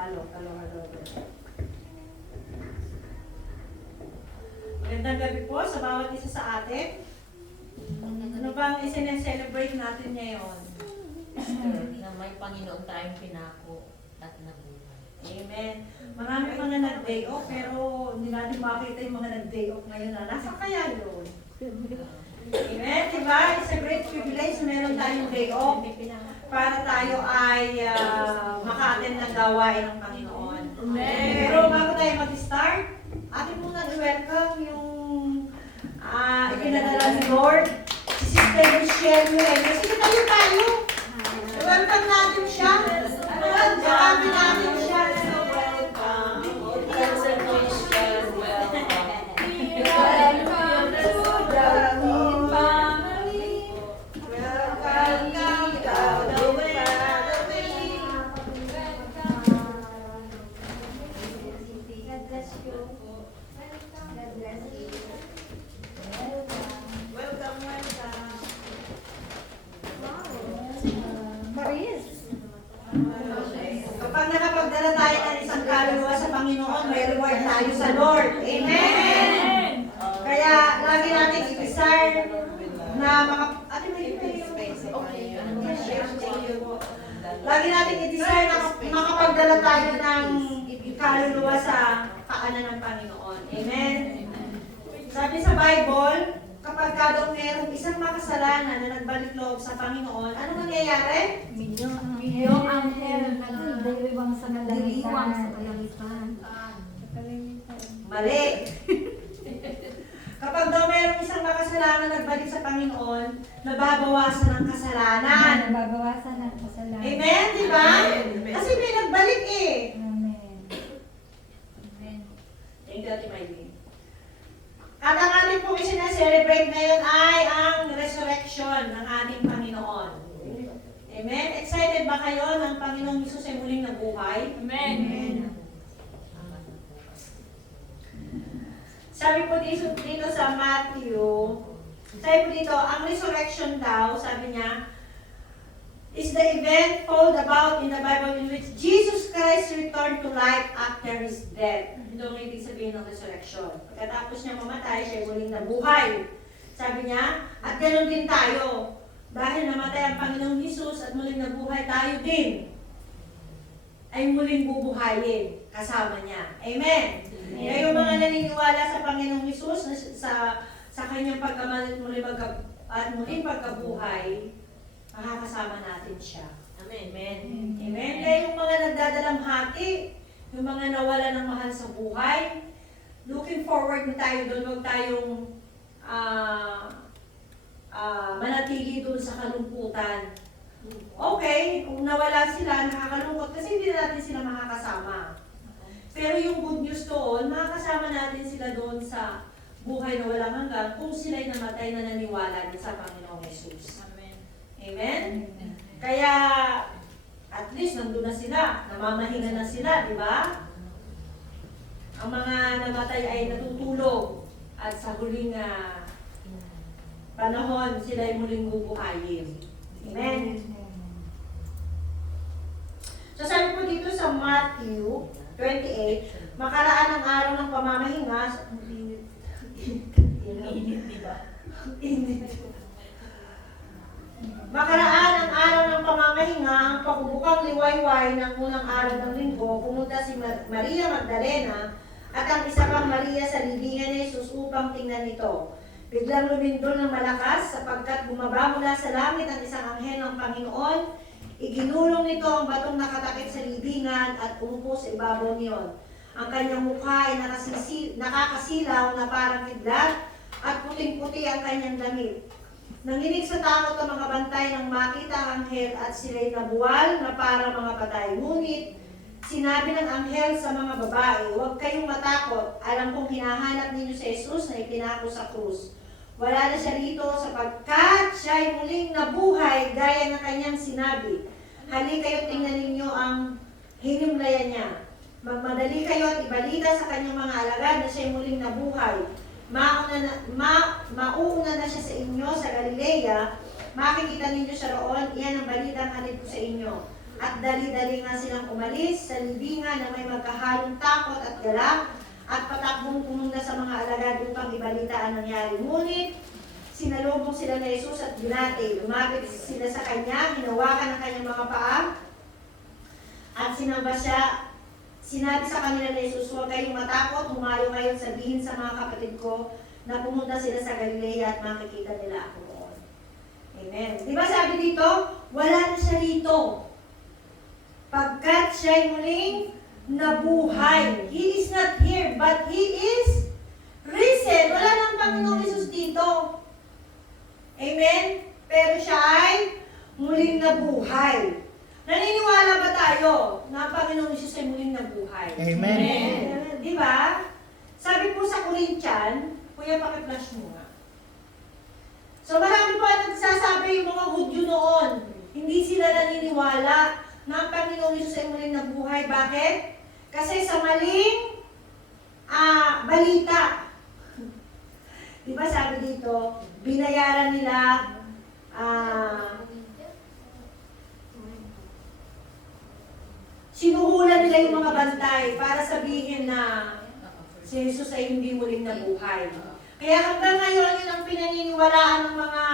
Halo. Magandang gabi po sa bawat isa sa atin. Ano bang isineselebrate natin ngayon? Na may Panginoon tayong pinako at nabuhay. Amen. Marami mga nag-day off, pero hindi natin makita yung mga nag-day off ngayon na. Nasa kaya yun? Amen. Diba? It's a great privilege na meron tayong day off para tayo ay maka-attend ng gawain ng Panginoon. Amen. Pero bago tayo mag-start, atin muna i-welcome yung ipinadala ni Lord, si Sister Michelle Nuevo. Sige tayo. I-welcome natin siya. Marami natin siya. Kapag nakapagdala tayo ng isang kaluluwa sa Panginoon, may reward tayo sa Lord. Amen! Kaya lagi natin i-desire na lagi natin i-desire na makapagdala tayo ng kaluluwa sa paanan ng Panginoon. Amen? Sabi sa Bible, kapag daw mayroong isang makasalanan na nagbalik loob sa Panginoon, ano mangyayari? Milyong anghel nagdiriwang sa kalangitan. Mali. Kapag daw mayroong isang makasalanan na nagbalik sa Panginoon, nababawasan ang kasalanan. Nababawasan ang kasalanan. Amen? Di ba? Kasi may nagbalik eh. Amen. Thank you, Ate Maylene. At ang ating pong isineselebrate ngayon ay ang resurrection ng ating Panginoon. Amen? Excited ba kayo ng Panginoong Hesus ay muling nabuhay? Amen. Sabi po dito sa Matthew, sabi po dito, ang resurrection daw, sabi niya, is the event told about in the Bible in which Jesus Christ returned to life after His death. Ito ang ibig sabihin ng resurrection. Pagkatapos niya mamatay, siya muling nabuhay. Sabi niya, at ganoon din tayo. Dahil namatay ang Panginoong Hesus at muling nabuhay, tayo din ay muling bubuhayin kasama niya. Amen? Kaya yung mga naniniwala sa Panginoong Hesus, sa kanyang pagkamalit at muling pagkabuhay, makakasama natin siya. Amen. Amen? Kaya yung mga nagdadalamhati, yung mga nawala ng mahal sa buhay, looking forward na tayo doon, huwag tayong manatili doon sa kalungkutan. Okay, kung nawala sila, nakakalungkot kasi hindi natin sila makakasama. Pero yung good news doon, makakasama natin sila doon sa buhay na walang hanggan kung sila'y namatay na naniwala din sa Panginoong Hesus. Amen. Amen? Kaya, at least nandun na sila, namamahinga na sila, di ba? Ang mga namatay ay natutulog at sa huling panahon, sila ay muling bubuhayin. Amen? So sabi po dito sa Matthew 28, makaraan ang araw ng pamamahinga, Init, di ba? makaraan ang araw ng pamamahinga, ang pagubukang liwayway ng unang araw ng linggo, pumunta si Maria Magdalena at ang isa pang Maria sa libingan ni Jesus upang tingnan ito. Biglang lumindol ng malakas sapagkat bumaba mula sa langit ang isang anghel ng Panginoon. Iginulong nito ang batong nakatakip sa libingan at umupo sa ibabaw niyon. Ang kanyang mukha ay nakakasilaw na parang kidlat at puting-puti ang kanyang damit. Nanginig sa takot ang mga bantay nang makita ang anghel at sila'y nabuwal na parang mga patay. Ngunit sinabi ng anghel sa mga babae, huwag kayong matakot. Alam kong hinahanap ninyo si Jesus na ipinako sa krus. Wala na siya rito sapagkat siya'y muling nabuhay gaya ng kanyang sinabi. Hali kayo tingnan ninyo ang hinimlayan niya. Magmadali kayo at ibalita sa kanyang mga alagad na siya'y muling nabuhay. Mauuna na siya sa inyo sa Galilea. Makikita ninyo siya roon. Iyan ang balitang hatid ko sa inyo. At dali-dali nga silang umalis sa libingan na may magkahalong takot at galak at patakbong pumunta sa mga alagad upang ibalita ang nangyari. Ngunit, sinalubong sila ni Jesus at binati. Lumapit sila sa kanya, hinawakan ang kanyang mga paa, at sinamba siya. Sinabi sa kanila ni Jesus, huwag kayong matakot, humayo kayo, sabihin sa mga kapatid ko na pumunta sila sa Galilea at makikita nila ako roon. Amen. Di ba sabi dito, wala na siya rito. Pagkat siya'y muling nabuhay. He is not here, but He is risen. Wala nang Panginoong Jesus dito. Amen? Pero siya ay muling nabuhay. Naniniwala ba tayo na ang Panginoong Jesus ay muling nabuhay? Amen. Di ba? Sabi po sa Corinthian, kuya paki-flash mo nga. So marami po ang nagsasabi yung mga Hudyo noon. Hindi sila naniniwala na ang Panginoong Jesus ay muling nabuhay. Bakit? Kasi sa maling balita. Di ba sabi dito, binayaran nila sinuhulan nila yung mga bantay para sabihin na si Jesus ay hindi muling nabuhay. Kaya hanggang ngayon, yun ang pinaniniwalaan ng mga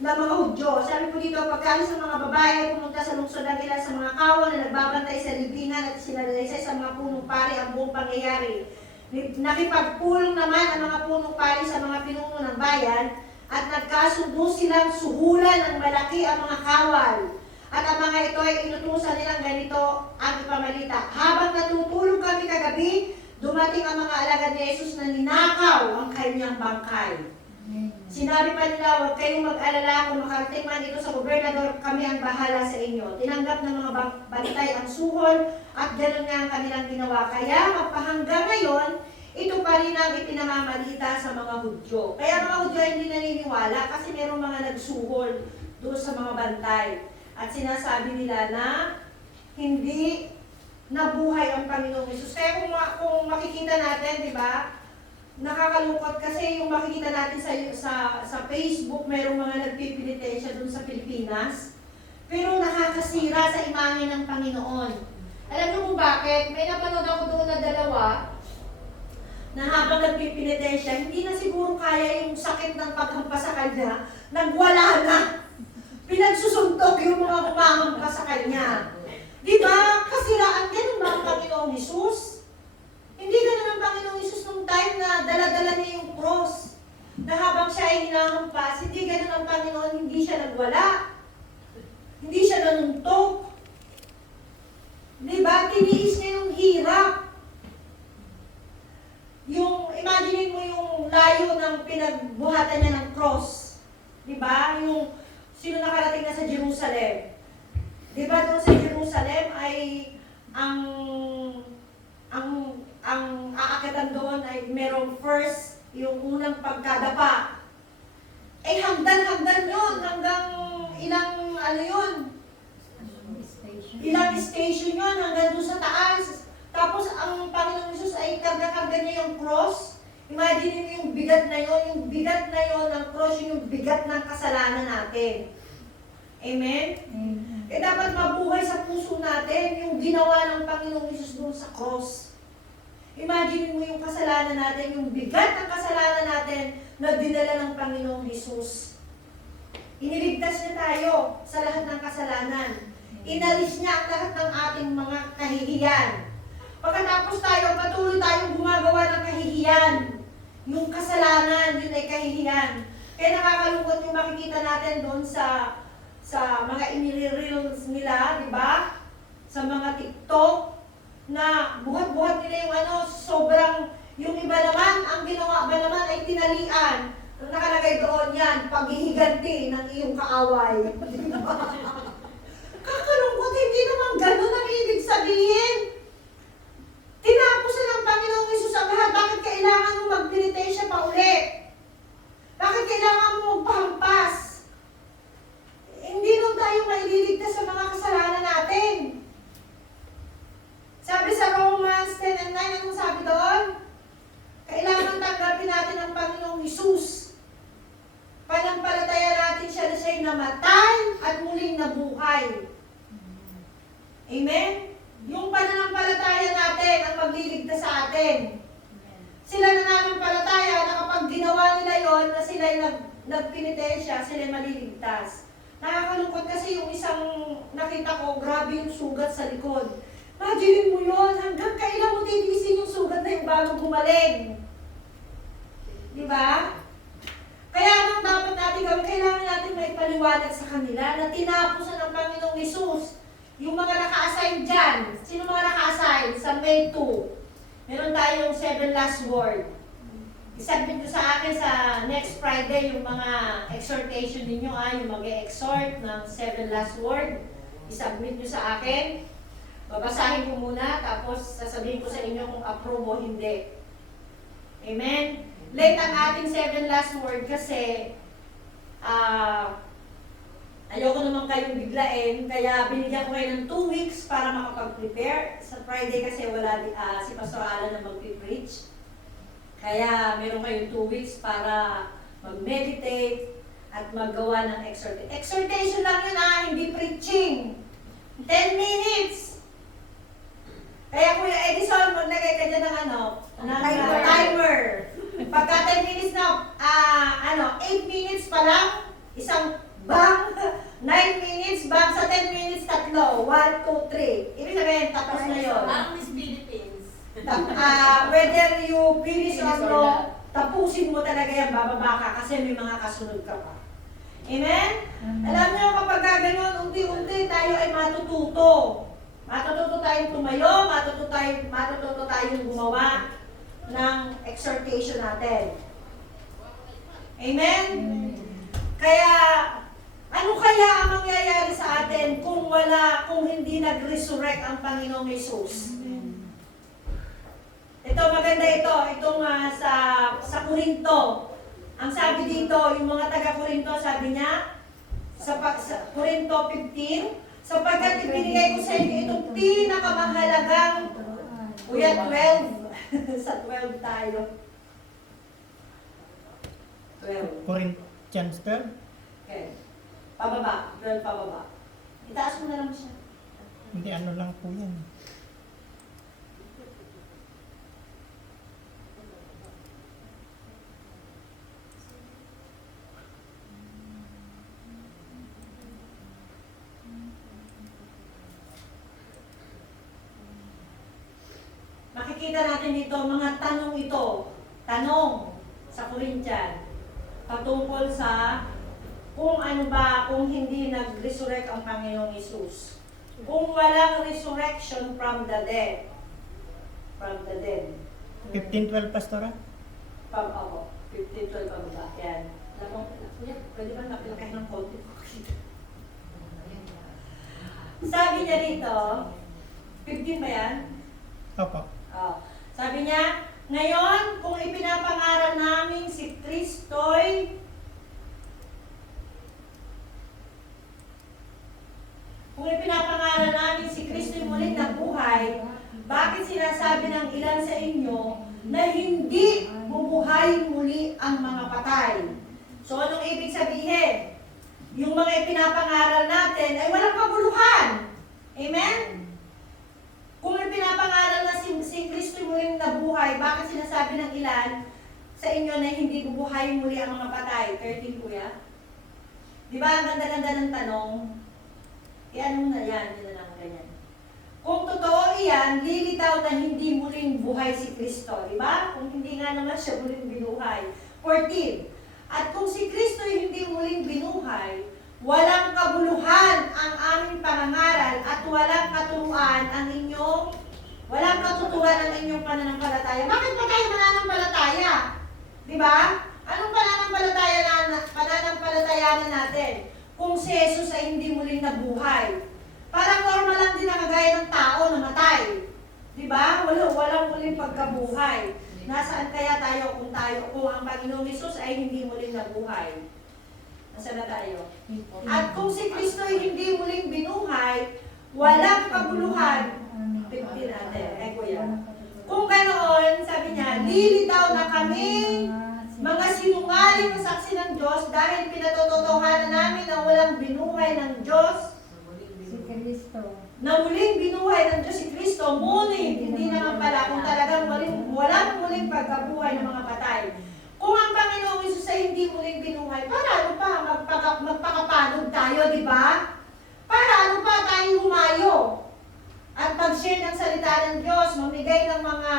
Hudyo. Sabi po dito, pagkalis ng mga babae ay pumunta sa lungsod ng ilan sa mga kawal na nagbabantay sa libingan at sinalaysay sa mga punong pari ang buong pangyayari. Nakipagpulong naman ang mga punong pari sa mga pinuno ng bayan at nagkasundo silang suhulan ng malaki ang mga kawal. At ang mga ito ay inutusan nilang ganito ang ipamalita. Habang natutulog kami kagabi, dumating ang mga alagad ni Jesus na ninakaw ang kanyang bangkay. Sinabi pa nila, huwag kayong mag-alala kung makarating man ito sa gobernador, kami ang bahala sa inyo. Tinanggap ng mga bantay ang suhol at ganoon nga ang kanilang ginawa. Kaya magpahanggang ngayon, ito pa rin ang ipinamamalita sa mga Hudyo. Kaya mga Hudyo hindi naniniwala kasi mayroong mga nagsuhol doon sa mga bantay. At sinasabi nila na hindi nabuhay ang Panginoong Jesus. Kaya kung makikita natin, di ba, nakakalungkot kasi yung makikita natin sa Facebook, mayroong mga nagpipilitensya doon sa Pilipinas, pero nakakasira sa imahe ng Panginoon. Alam niyo kung bakit? May napanood ako doon na dalawa na habang nagpipilitensya, hindi na siguro kaya yung sakit ng paghampas sa kanya, nagwala na. Pinagsusuntok yung mga kumahampas sa kanya. Di ba? Kasiraan ganun ba ang Panginoong Jesus? Hindi ganun ang Panginoong Jesus nung time na dala-dala niya yung cross. Na habang siya ay hinahampas, hindi ganun ang Panginoon, hindi siya nagwala. Hindi siya nanuntok. Di ba? Tiniis niya yung hirap. Imagine mo yung layo ng pinagbuhatan niya ng cross. Di ba? Yung sino nakarating na sa Jerusalem? Di ba doon sa Jerusalem ay ang aakitan doon ay merong first, yung unang pagkadapa. Eh hanggang yun, hanggang ilang station yun, hanggang doon sa taas. Tapos ang Panginoong Jesus ay karga-karga niya yung cross. Imagine mo yung bigat na yun ng cross, yung bigat ng kasalanan natin. Amen? Eh dapat mabuhay sa puso natin yung ginawa ng Panginoong Jesus doon sa cross. Imagine mo yung kasalanan natin, yung bigat ng kasalanan natin na dinala ng Panginoong Jesus. Iniligtas niya tayo sa lahat ng kasalanan. Inalis niya ang lahat ng ating mga kahihiyan. Pagkatapos tayo, patuloy tayong gumagawa ng kahihiyan. Yung kasalanan, yun ay kahihiyan. Kaya nakakalungkot yung makikita natin doon sa mga inire-reels nila, di ba? Sa mga TikTok, na buhat-buhat nila yung sobrang, yung iba naman, ang ginawa ba naman ay tinalian. Nakalagay doon yan, paghihiganti ng iyong kaaway. Kakalungkot, hindi naman ganun ang ibig sabihin. Tinapos na ng Panginoong Jesus ang lahat. Bakit kailangan mo mag-penitensya pa ulit? Bakit kailangan mo magpahampas? Hindi nun tayo maililigtas sa mga kasalanan natin. Sabi sa Romans 10:9, anong sabi doon? Kailangan tanggapin natin ang Panginoong Jesus. Panampalataya natin siya na siya'y namatay at muling nabuhay. Amen? Yung pananampalataya natin ang magliligtas sa atin. Sila nananampalataya na kapag ginawa nila yon na sila nagpinitensya, sila maliligtas. Nakakalungkot kasi yung isang nakita ko, grabe yung sugat sa likod. Imagine mo yun, hanggang kailan mo titiisin yung sugat na yung bago gumaling. Di ba? Kaya anong dapat natin gawin? Kailangan natin may paliwanag sa kanila na tinapusan ng Panginoong Hesus. Yung mga naka-assign dyan. Sino mga naka-assign? Sa May 2. Meron tayong 7 last word. Isubmit nyo sa akin sa next Friday yung mga exhortation ninyo, yung mag-exhort ng 7 last word. Isubmit nyo sa akin. Babasahin ko muna, tapos sasabihin ko sa inyo kung approve o hindi. Amen? Late ang ating 7 last word kasi ayoko naman kayong biglain, kaya binigyan ko kayo ng 2 weeks para makapag-prepare. Sa Friday kasi wala si Pastor Alan na mag-preach. Kaya meron kayong 2 weeks para mag-meditate at maggawa ng exhortation. Exhortation lang yun hindi preaching. 10 minutes. Kaya Kuya Edison, maglagay ka dyan ng timer. Pagka 10 minutes na, 8 minutes pa lang, isang bang, 9 minutes, bang sa 10 minutes, tatlo. 1, 2, 3. Ibig sabihin, tapos na yun. Parang Miss Philippines. Whether you finish or no, tapusin mo talaga yan, bababa ka kasi may mga kasunod ka pa. Amen? Alam niyo, kapag gano'n, unti-unti tayo ay matututo. Matututo tayong tumayo, matututo tayong gumawa ng exhortation natin. Amen? Kaya, ano kaya ang mangyayari sa atin kung hindi nag-resurrect ang Panginoong Hesus? Ito, maganda ito. Itong sa Corinto. Ang sabi dito, yung mga taga-Corinto, sabi niya, sa Corinto 15, sapagkat ibinigay ko sa inyo itong pinakamahalagang, Kuya 12. Sa 12 tayo. 12. Corinthians 12? Okay. Pababa. 12 pababa. Itaas mo na lang siya. Hindi, ano lang po yan. Makikita natin dito, mga tanong ito. Tanong sa Corinthian. Patungkol sa kung ano ba, kung hindi nag-resurrect ang Panginoong Hesus. Kung walang resurrection from the dead. From the dead. 15-12, Pastora? Ako. 15-12 ang ba? Yan. Alam mo, kuya, pwede ba napilakay ng konti? Sabi niya dito, 15 ba yan? Opo. Sabi niya, ngayon, kung ipinapangaral namin si Kristo'y muling nabuhay, bakit sinasabi ng ilan sa inyo na hindi bubuhayin muli ang mga patay? So, anong ibig sabihin? Yung mga ipinapangaral natin ay walang kabuluhan. Amen? Kung ipinapangaral na si Kristo muling nabuhay, bakit sinasabi ng ilan sa inyo na hindi bubuhayin muli ang mga patay? 13, kuya. Di ba, ang ganda-ganda ng tanong? Iyan mo na yan, yun na lang ganyan. Kung totoo iyan, lilitaw na hindi muling buhay si Kristo. Di ba? Kung hindi nga naman siya muling binuhay. 14. At kung si Kristo hindi muling binuhay, walang kabuluhan ang aming pangangaral at walang katuruan ang walang katuturan ang inyong pananampalataya. Bakit pa tayo mananampalataya? Di ba? Anong pananampalataya na natin? Kung si Jesus ay hindi muling nabuhay. Parang normal lang din na kagaya ng tao na matay. Di ba? Walang muling pagkabuhay. Nasaan kaya tayo kung ang Panginoong Hesus ay hindi muling nabuhay? Nasaan na tayo? At kung si Kristo ay hindi muling binuhay, walang kabuluhan. 15 natin. Kuya. Kung ganoon, sabi niya, lilitaw na kaming mga sinungaling na saksi ng Diyos dahil pinatototohanan namin na walang binuhay ng Diyos. Si Kristo. na muling binuhay ng Diyos si Kristo, ngunit hindi naman pala kung talagang walang muling pagkabuhay ng mga patay. Kung ang Panginoong Isus ay hindi muling binuhay, para ano pa, magpakapanod tayo, di ba? Para ano pa tayo humayo? At mag-share ng salita ng Diyos, mamigay ng mga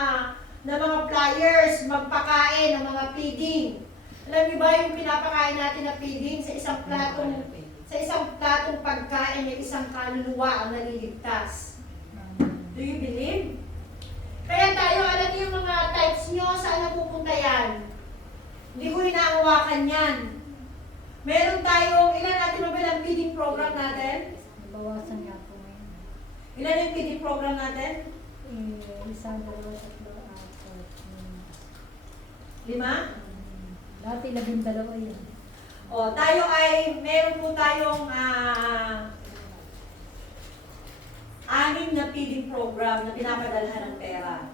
flyers, magpakain ng mga feeding. Alam niyo ba yung pinapakain natin na feeding sa isang platong pagkain may isang kaluluwa ang naliligtas. Do you believe? Kaya tayo, alam niyo yung mga types nyo, saan napupunta yan? Hindi ko hinahawakan yan. Meron tayong, ilan natin mabilang feeding program natin? Bawasan nga po ngayon. Ilan yung feeding program natin? Isang, dalawa, tatlo, apat. 5? Dati 12 yun. O, tayo ay, meron po tayong 6 na feeding program na pinapadalhan ng pera.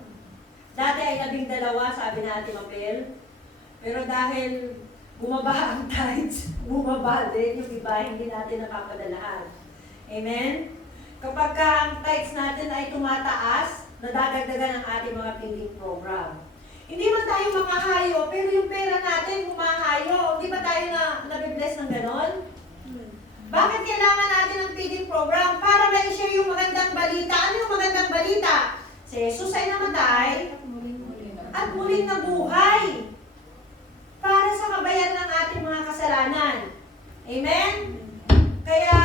Dati ay 12, sabi natin Mapel. Pero dahil bumaba ang tithes, bumaba din yung iba, hindi natin napapadalahan. Amen? Kapag ang tithes natin ay tumataas, nadadagdagan ang ating mga feeding program. Hindi man tayo makahayo, pero yung pera natin humahayo. Hindi ba tayo nabibless ng ganon? Bakit kailangan natin ng feeding program? Para ma-share yung magandang balita. Ano yung magandang balita? Si Jesus ay namatay at muling nabuhay para sa kabayaran ng ating mga kasalanan. Amen? Kaya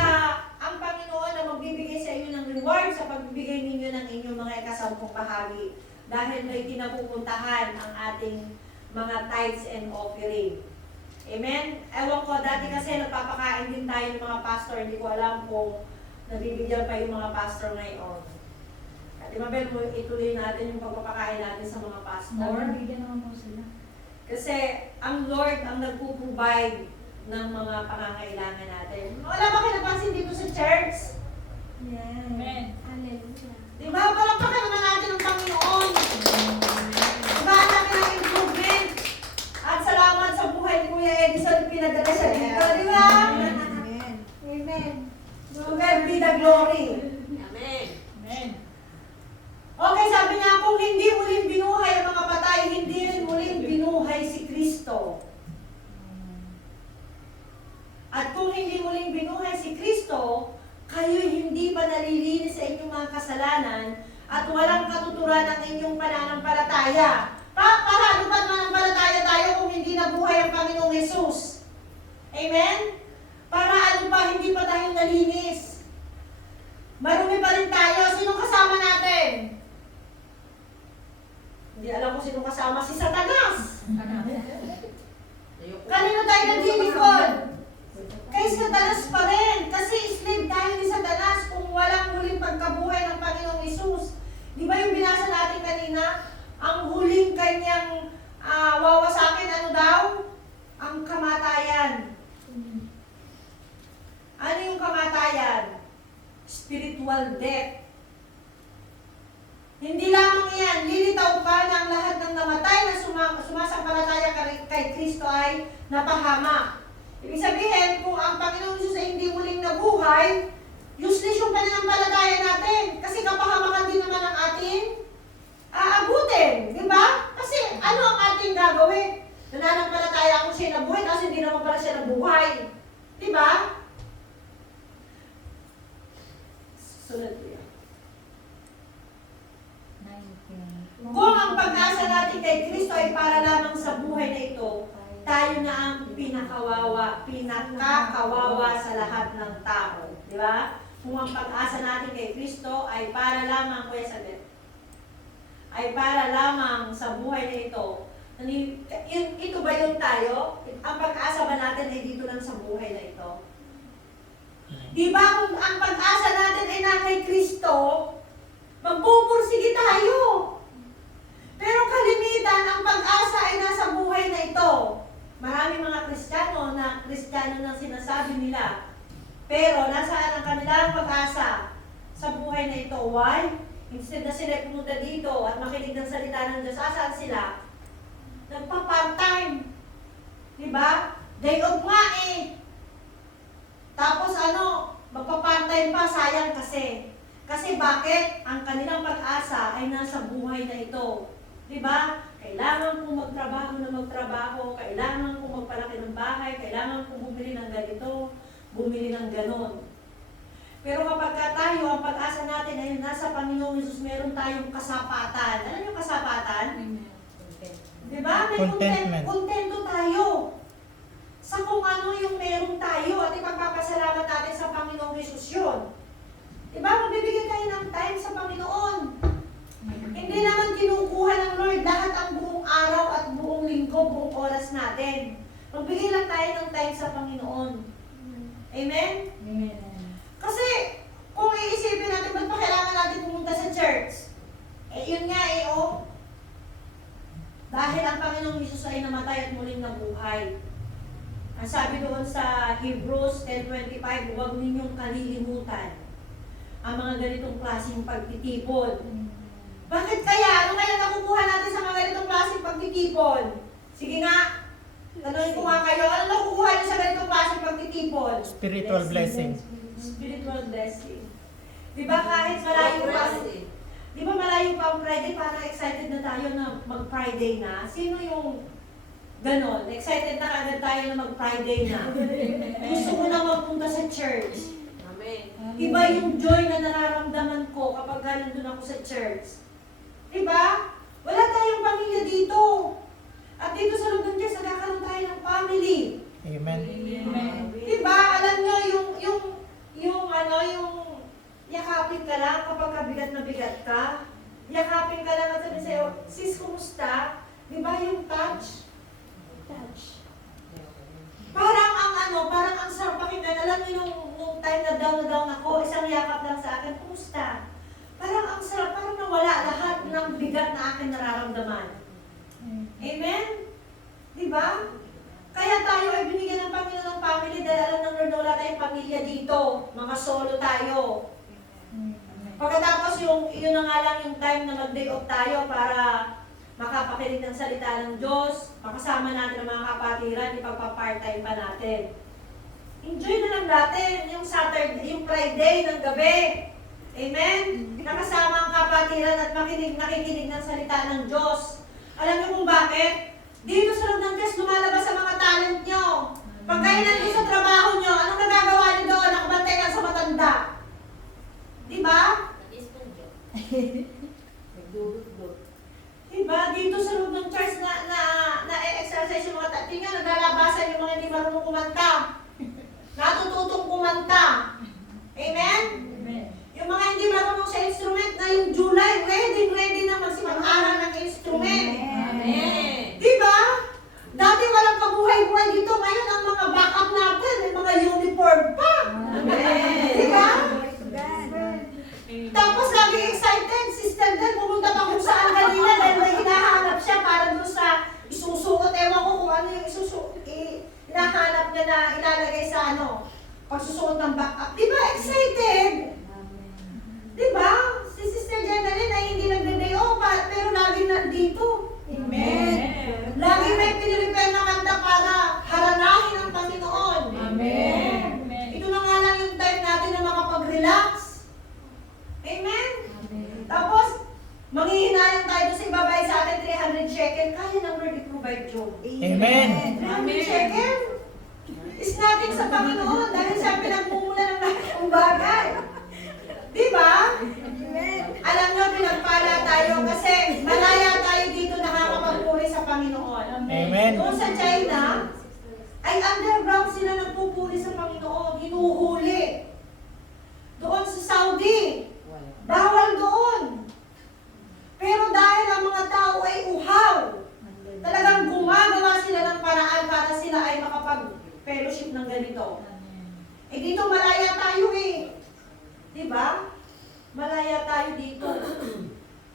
ang Panginoon na magbibigay sa inyo ng reward sa pagbibigay ninyo ng inyong mga ikasampung bahagi. Dahil may kinapupuntahan ang ating mga tithes and offering. Amen? Ewan ko, dati kasi nagpapakain din tayo ng mga pastor. Hindi ko alam kung nabibigyan pa yung mga pastor ngayon. At Mabel, ituloy natin yung pagpapakain natin sa mga pastor. Nabibigyan naman po sila. Kasi ang Lord ang nagpo-provide ng mga pangangailangan natin. Wala ba kayo napansin dito sa church? Yeah. Amen. Hallelujah. Diba? Palakpakan naman natin ang Panginoon. Diba? Ang dami ng improvement. At salamat sa buhay ni Kuya Edison, pinadala siya dito. Diba? Amen. Amen. To God be the glory. Amen. Amen. Okay, sabi niya, kung hindi muling binuhay ang mga patay, hindi rin muling binuhay si Kristo. At kung hindi muling binuhay si Kristo, kayo'y hindi pa nalilinis sa inyong mga kasalanan at walang katuturan ang inyong pananampalataya. Para ano ba mananampalataya tayo kung hindi nabuhay ang Panginoong Jesus? Amen? Para ano ba hindi pa tayo nalinis? Marumi pa rin tayo. Sino kasama natin? Hindi alam kung sino kasama. Si Satanas. Kanino tayo naglilingkod? Kay Satanas pa rin. Kasi slave tayo ni Satanas kung walang huling pagkabuhay ng Panginoong Isus. Di ba yung binasa natin kanina? Ang huling kanyang wawasakin, ano daw? Ang kamatayan. Ano yung kamatayan? Spiritual death. Hindi lamang yan, lilitaw pa na ang lahat ng namatay na sumasampalataya kay Kristo ay napahamak. Ibig sabihin, kung ang Panginoon Jesus ay hindi muling nabuhay, useless yung pananampalataya natin. Kasi kapahamakan din naman ang ating aabutin. Di ba? Kasi ano ang ating gagawin? Nananampalataya ako siya nabuhay kasi hindi naman pala siya nabuhay. Di ba? Sunod ko yan. 19. Kung ang pag-asa natin kay Kristo ay para lamang sa buhay na ito, tayo na ang pinakakawawa sa lahat ng tao. Di ba? Kung ang pag-asa natin kay Kristo ay para lamang, Kuya Sadet, ay para lamang sa buhay na ito. Ito ba yung tayo? Ang pag-asa ba natin ay dito lang sa buhay na ito? Di ba kung ang pag-asa natin ay na kay Kristo, magpupursige tayo. Pero kalimitan, ang pag-asa ay nasa buhay na ito. Maraming mga Kristiyano na sinasabi nila. Pero nasaan ang kanilang pag-asa sa buhay na ito? Why? Instead na sila pumunta dito at makinig ng salita ng Diyos, asaan sila? Nagpa-part-time. Diba? Day off nga eh. Tapos magpa-part-time pa, sayang kasi. Kasi bakit? Ang kanilang pag-asa ay nasa buhay na ito. Diba? Kailangan kong magtrabaho, kailangan kong magpalaki ng bahay, kailangan kong bumili ng ganito, bumili ng ganon. Pero kapag tayo, ang pag-asa natin ay nasa Panginoong Jesus, meron tayong kasapatan. Alam yung kasapatan? Diba? May Contentment. kontento tayo sa kung ano yung meron tayo at ipagpapasalamat natin sa Panginoong Jesus yun. Diba? Magbibigyan tayo ng time sa Panginoon. Hindi naman kinukuha ng Lord lahat ang buong araw at buong linggo, buong oras natin. Magbigay lang tayo ng time sa Panginoon. Amen? Amen. Kasi, kung iisipin natin, ba't pa kailangan natin pumunta sa church? Eh, yun nga oh. Dahil ang Panginoong Jesus ay namatay at muling nabuhay. Ang sabi doon sa Hebrews 10:25, huwag ninyong kalilimutan ang mga ganitong klaseng pagtitipon. Bakit kaya? Ano kaya nakukuha natin sa mga ganitong klaseng pagtitipon? Sige nga, tanongin ko nga kayo, ano nakukuha niyo sa ganitong klaseng pagtitipon? Spiritual blessing. Spiritual blessing. Di ba kahit malayo pa, di ba malayo pa ang Friday, parang excited na tayo na mag-Friday na? Sino yung ganon? Excited na kagad tayo na mag-Friday na? Gusto ko na magpunta sa church. Amen. Iba yung joy na nararamdaman ko kapag nandun ako sa church. Diba? Wala tayong pamilya dito. At dito sa loob ng Diyos, nagkakaroon tayo ng family. Amen. Diba? Alam nyo, yung yakapin ka lang kapag kabigat na bigat ka. Yakapin ka lang at sabi sa'yo, sis, kumusta? Diba yung touch? Touch. Parang ang sarap pakinggan. Alam niyo nung time na down ako, isang yakap lang sa akin, kumusta? Parang ang sarap, parang nawala lahat ng bigat na akin nararamdaman. Amen? Diba? Kaya tayo ay binigyan ng Panginoon ng family dahil alam ng Lord na wala tayong pamilya dito. Mga solo tayo. Pagkatapos yun na nga lang yung time na mag-day off tayo para makapakinig ng salita ng Diyos, makasama natin ang mga kapatiran, ipagpa-part-time pa natin. Enjoy na lang natin yung Saturday, yung Friday ng gabi. Amen? Nakasama ang kapatiran at nakikinig ng salita ng Diyos. Alam niyo kung bakit? Dito sa loob ng Diyos, lumalabas ang mga talent nyo. Pag kayo nandito sa trabaho nyo, anong nagagawa nyo doon? Nakabantay lang sa matanda. Diba? Nagdudot-dot. Diba? Dito sa loob ng church na-exercise yung mga tao. Tingnan, naglalabasan yung mga hindi marunong kumanta. Natututong kumanta. Amen? Yung mga hindi marunong sa instrument na yung July, ready na mag-aral ng instrument. Amen. Diba? Dati walang kabuhay-buhay dito. Ngayon ang mga backup natin, may mga uniform pa. Amen. Diba? God. Tapos lagi excited, sister din, pumunta pa kung saan kanina dahil may hinahanap siya para doon sa isusuot. Ewan ko kung ano yung hinahanap niya na ilalagay sa pagsusuot ng backup. Diba? Excited? Diba? Si Sister Janeline ay hindi nagde-day off, pero lagi nandito. Amen. Lagi may pinirepare na kanta para haranahin ang Panginoon. Amen. Ito na nga lang yung time natin na makapag-relax. Amen? Tapos, manghihinayang tayo doon sa ibabay sa atin 300 shekel. Kaya ng Lord i-provide yun. Amen. 300 shekel? Is nothing sa Panginoon dahil siya pinagmumula ng lahat ng bagay. Diba? Amen. Alam nyo, pinagpala tayo kasi malaya tayo dito nakakapagpuri sa Panginoon. Amen. Doon sa China, ay underground sila nagpupuri sa Panginoon. Hinuhuli. Doon sa Saudi, bawal doon. Pero dahil ang mga tao ay uhaw, talagang gumagawa sila ng paraan para sila ay makapag-fellowship ng ganito. Eh dito malaya tayo eh. Diba? Malaya tayo dito.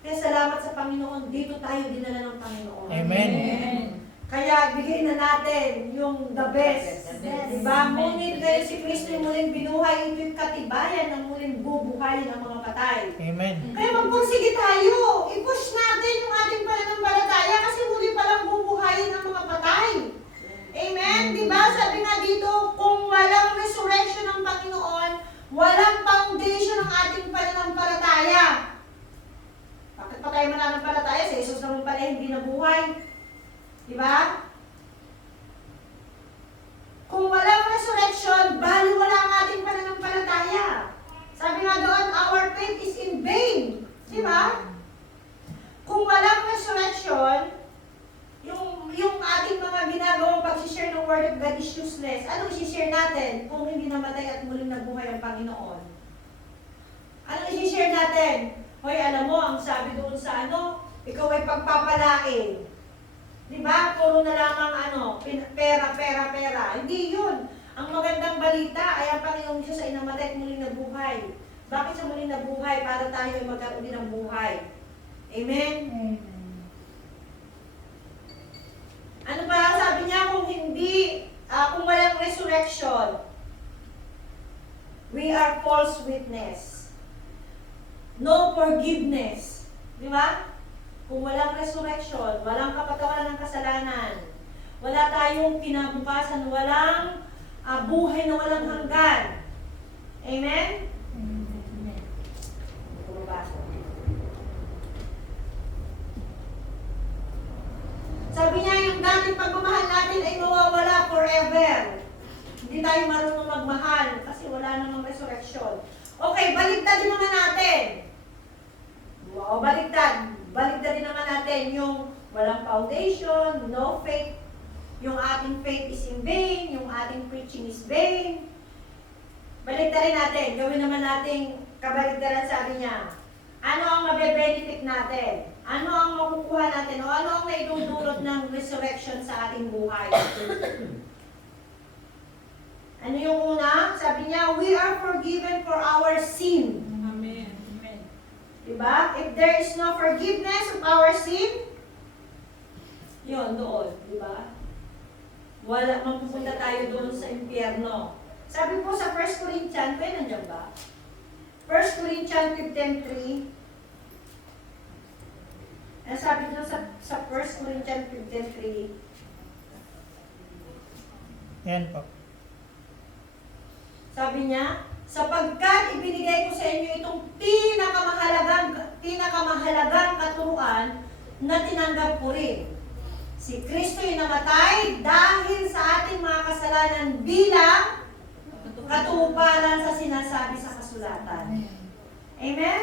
Kaya salamat sa Panginoon, dito tayo dinala ng Panginoon. Amen. Kaya bigay na natin yung the best. Diba? Ngunit dahil si Kristo yung muling binuhay, ito yung katibayan ng muling bubuhayin ng mga patay. Amen. Kaya magpursige tayo. I-push natin yung ating pananampalataya kasi muli palang bubuhayin ng mga patay. Amen? Diba? Sabi nga dito, kung walang resurrection ng Panginoon, walang foundation ng ating pananampalataya. pa tayo mananampalataya, si Jesus naman pala hindi nabuhay. Di ba? Kung walang resurrection, bali wala ang ating pananampalataya. Sabi nga doon, our faith is in vain. Di ba? Kung walang resurrection, yung ating mga ginagawang pag-share ng Word of God is useless. Anong i-share natin kung hindi namatay at muling nabuhay ang Panginoon? Anong i-share natin? Hoy, alam mo, ang sabi doon sa ikaw ay pagpapalain. Di ba? Puro na lamang pera, pera, pera. Hindi yun. Ang magandang balita ay ang Panginoong Diyos ay namatay at muling nabuhay. Bakit sa muling nabuhay? Para tayo ay magkaroon din ng buhay. Amen? Ano ba? Sabi niya, kung walang resurrection, we are false witness. No forgiveness. Di ba? Kung walang resurrection, walang kapatawaran ng kasalanan, wala tayong kinabukasan, walang buhay na walang hanggan. Amen? Puro baso. Sabi niya, yung dating pagmamahal natin ay mawawala forever. Hindi tayo marunong magmahal kasi wala namang resurrection. Okay, baligtad din naman natin. Wow, baligtad. Baligtad din naman natin yung walang foundation, no faith. Yung ating faith is in vain, yung ating preaching is vain. Baligtad rin natin. Gawin naman nating kabaligtaran, sabi niya. Ano ang mabe-benefit natin? Ano ang makukuha natin? O ano ang naidudulot ng resurrection sa ating buhay? Ano yung una? Sabi niya, we are forgiven for our sin. Amen. Amen. Diba? If there is no forgiveness of our sin, yun, doon. Diba? Wala, mapupunta tayo doon sa impyerno. Sabi po sa 1 Corinthians, nandiyan ba? 1 Corinthians 15:3. Sabi nyo sa 1 Corinthians 15:3. Yan po. Sabi niya, sapagkat ibinigay ko sa inyo itong pinakamahalagang katuruan na tinanggap ko rin. Si Kristo ay namatay dahil sa ating mga kasalanan bilang katuparan sa sinasabi sa kasulatan. Amen?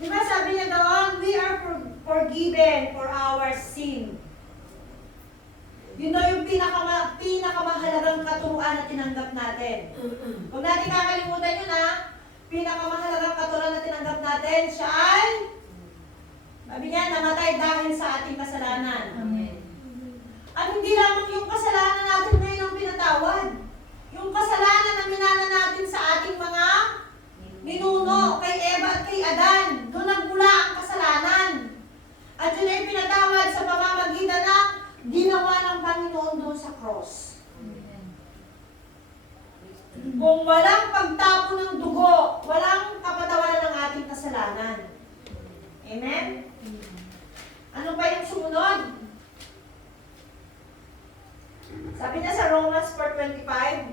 Di ba sabi niya doon, we are forgiven for our sin. Yun na yung pinakamahalagang katuruan na tinanggap natin. Huwag natin kakalimutan yun pinakamahalagang katuruan na tinanggap natin, siya ay, sabi niya, namatay dahil sa ating kasalanan. At hindi lamang yung kasalanan natin ngayon ang pinatawad. Yung kasalanan na minana natin sa ating mga ninuno, kay Eva at kay Adan, doon nagmula ang kasalanan. At yun ay pinatawad sa pamamagitan ng ginawa ng Panginoon doon sa cross. Kung walang pagtapon ng dugo, walang kapatawaran ng ating kasalanan. Amen? Ano pa yung sumunod? Sabi niya sa Romans 4:25,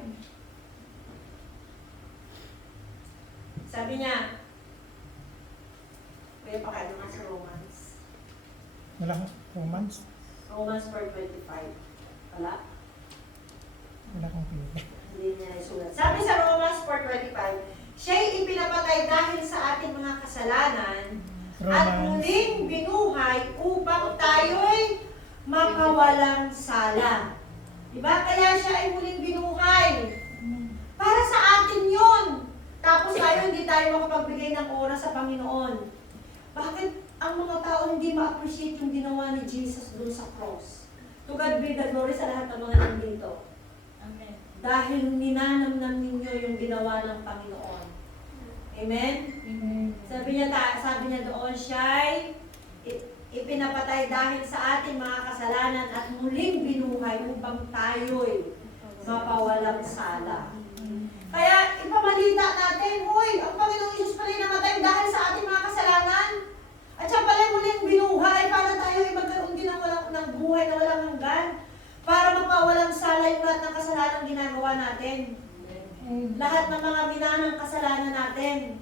sabi niya, kaya pa kayo naman sa Romans. Wala akong Romans. Romans 4:25. Wala? Wala akong pinili. Hindi niya isulat. Sabi sa Romans 4:25, siya'y ipinapatay dahil sa ating mga kasalanan at muling binuhay upang tayo'y makawalang sala. Diba? Kaya siya ay muling binuhay. Para sa atin yun. Tapos tayo, hindi tayo makapagbigay ng oras sa Panginoon. Bakit ang mga tao hindi ma-appreciate yung ginawa ni Jesus doon sa cross? To God be the glory sa lahat ng mga nandito. Amen. Dahil ninanamnam ninyo yung ginawa ng Panginoon. Amen? Amen. Sabi niya doon, siya'y ipinapatay dahil sa ating mga kasalanan at muling binuhay upang tayo'y mapawalang sala. Kaya ipamalita natin, hoy, ang Panginoong Isus pala namatay dahil sa ating mga kasalanan. At siya pala muling binuhay para tayo'y magkaroon din ng buhay na walang hanggan. Para mapawalang sala yung lahat ng kasalanan ginagawa natin. Lahat ng mga minanang kasalanan natin.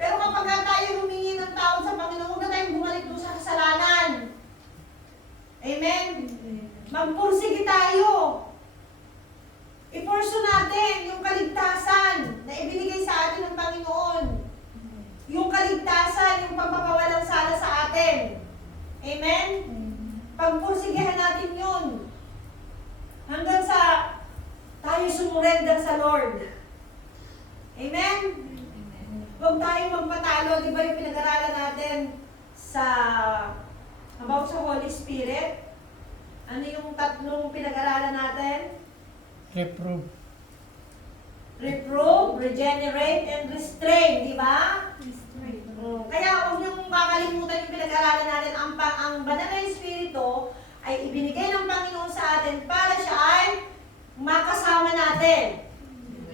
Pero kapag tayo humingi ng tawad sa Panginoon, huwag na tayong bumalik doon sa kasalanan. Amen? Magpursige tayo. I-pursue natin yung kaligtasan na ibinigay sa atin ng Panginoon. Yung kaligtasan, yung pagpapawalang sala sa atin. Amen? Pagpursigihan natin yun. Hanggang sa tayo sumurrender sa Lord. Amen? Huwag tayong magpatalo. Di ba yung pinag-aralan natin sa about sa Holy Spirit? Ano yung tatlong pinag-aralan natin? Reprove. Reprove, regenerate, and restrain. Di ba? Kaya huwag niyong makalimutan yung pinag-aralan natin. Ang banal na Espiritu ay ibinigay ng Panginoon sa atin para siya ay makasama natin.